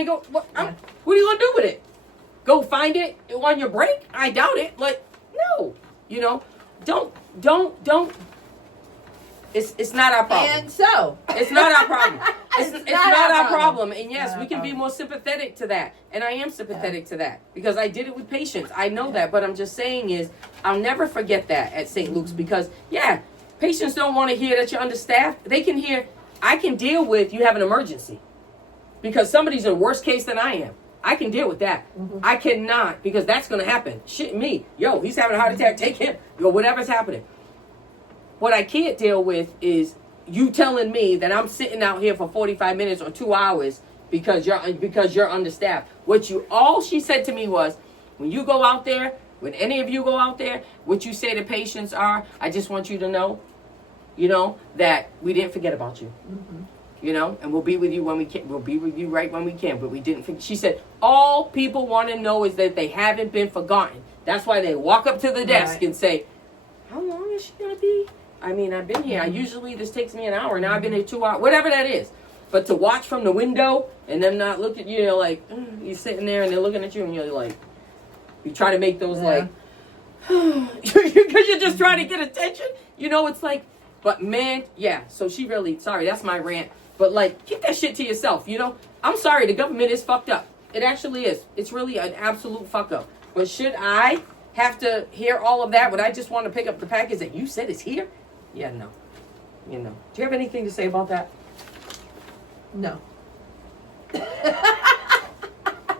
go? What are you going to do with it? Go find it on your break? I doubt it. Like, no. You know, don't. It's not our problem. And so. It's not our problem. It's not our problem. And yes, Not we our can be problem. more sympathetic to that. And I am sympathetic to that because I did it with patients. I know that. But I'm just saying is, I'll never forget that at St. Luke's because, yeah, patients don't want to hear that you're understaffed. They can hear, I can deal with you have an emergency because somebody's in a worse case than I am. I can deal with that. I cannot because that's going to happen. Shit me. Yo, he's having a heart attack. Take him. Yo, whatever's happening. What I can't deal with is you telling me that I'm sitting out here for 45 minutes or 2 hours because you're understaffed. All she said to me was, when you go out there, when any of you go out there, what you say to patients are, I just want you to know, you know, that we didn't forget about you. You know, and we'll be with you when we can. We'll be with you right when we can, but we didn't forget. She said, all people want to know is that they haven't been forgotten. That's why they walk up to the desk and say, how long is she going to be? I mean, I've been here. Usually this takes me an hour. Now I've been here 2 hours. Whatever that is. But to watch from the window and them not look at you, you're like, you're sitting there and they're looking at you and you're like, you try to make those like, because you're just trying to get attention. You know, it's like, but man, yeah. So she really, sorry, that's my rant. But like, keep that shit to yourself. You know, I'm sorry. The government is fucked up. It actually is. It's really an absolute fuck up. But should I have to hear all of that when I just want to pick up the package that you said is here? Yeah, no. You know. Do you have anything to say about that? No.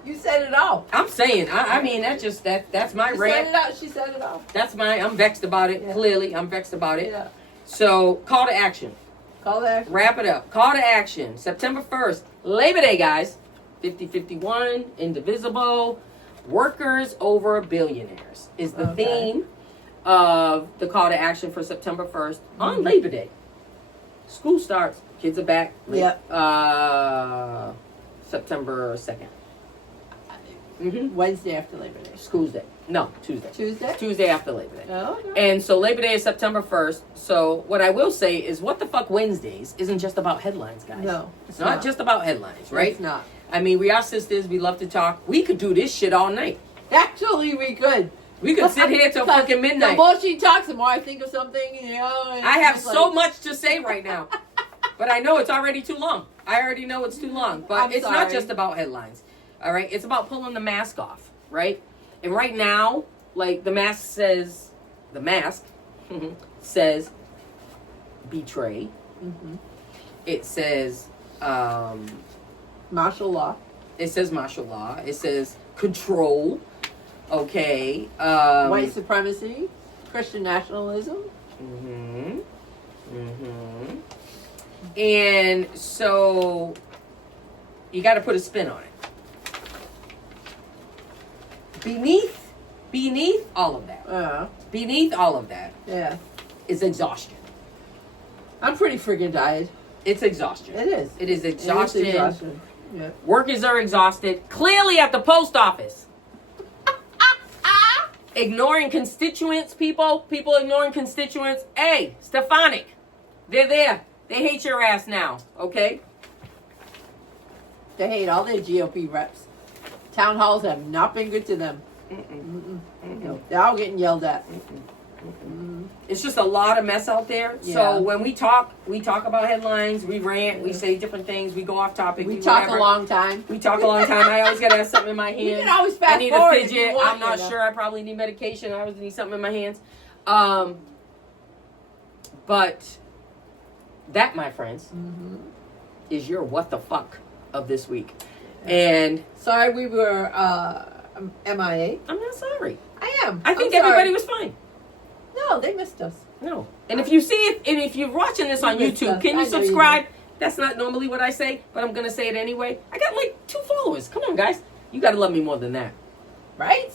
You said it all. I'm saying, I mean, that's my You rant. said it all. She said it all. I'm vexed about it. Yeah. Clearly, I'm vexed about it. Yeah. So, call to action. Call that. Wrap it up. Call to action. September 1st. Labor Day, guys. 50-51, indivisible. Workers over billionaires is the theme of the call to action for September 1st on Labor Day. School starts. Kids are back. September 2nd. Wednesday after Labor Day. School's Day. No, Tuesday. Tuesday? Tuesday after Labor Day. Oh, okay. And so Labor Day is September 1st. So what I will say is what the fuck Wednesdays isn't just about headlines, guys. No. It's not just about headlines, right? It's not. I mean, we are sisters. We love to talk. We could do this shit all night. Actually, we could. We could sit here till fucking midnight. The more she talks, the more I think of something, you know. I have so much to say right now. But I know it's already too long. I already know it's too long. But it's not just about headlines. All right? It's about pulling the mask off, right? And right now, like, the mask says betray. It says martial law. It says martial law. It says control. Okay. White supremacy. Christian nationalism. And so you got to put a spin on it. Beneath all of that. Beneath all of that. Yeah. Is exhaustion. I'm pretty freaking tired. It's exhaustion. It is. It is exhaustion. Yeah. Workers are exhausted. Clearly at the post office. Ignoring constituents, people ignoring constituents. Hey, Stefanik, they're there. They hate your ass now, okay? They hate all their GOP reps. Town halls have not been good to them. No, they're all getting yelled at. It's just a lot of mess out there. Yeah. So when we talk about headlines, we rant, we say different things, we go off topic. We talk whatever. a long time. We talk a long time. I always gotta have something in my hand. You can always fast I need forward a if fidget. you want, I'm not you know. sure. I probably need medication. I always need something in my hands. But that, my friends, is your what the fuck of this week. And sorry we were MIA. I'm not sorry. I am. I think I'm sorry. everybody was fine. No, they missed us. No. And if you see it, and if you're watching this on missed YouTube, us. can I you know you subscribe? That's not normally what I say, but I'm going to say it anyway. I got like 2 followers. Come on, guys. You got to love me more than that. Right?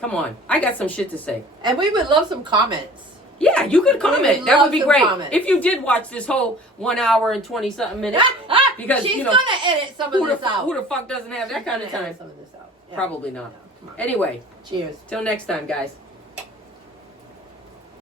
Come on. I got some shit to say. And we would love some comments. Yeah, you could comment. That would be great. Comments. If you did watch this whole 1 hour and 20-something minutes. Because, she's you know, gonna edit some of this out. Who the fuck doesn't have that kind of time? Some of this out. Yeah. Probably not. Yeah, come on. Anyway, Cheers. till next time, guys.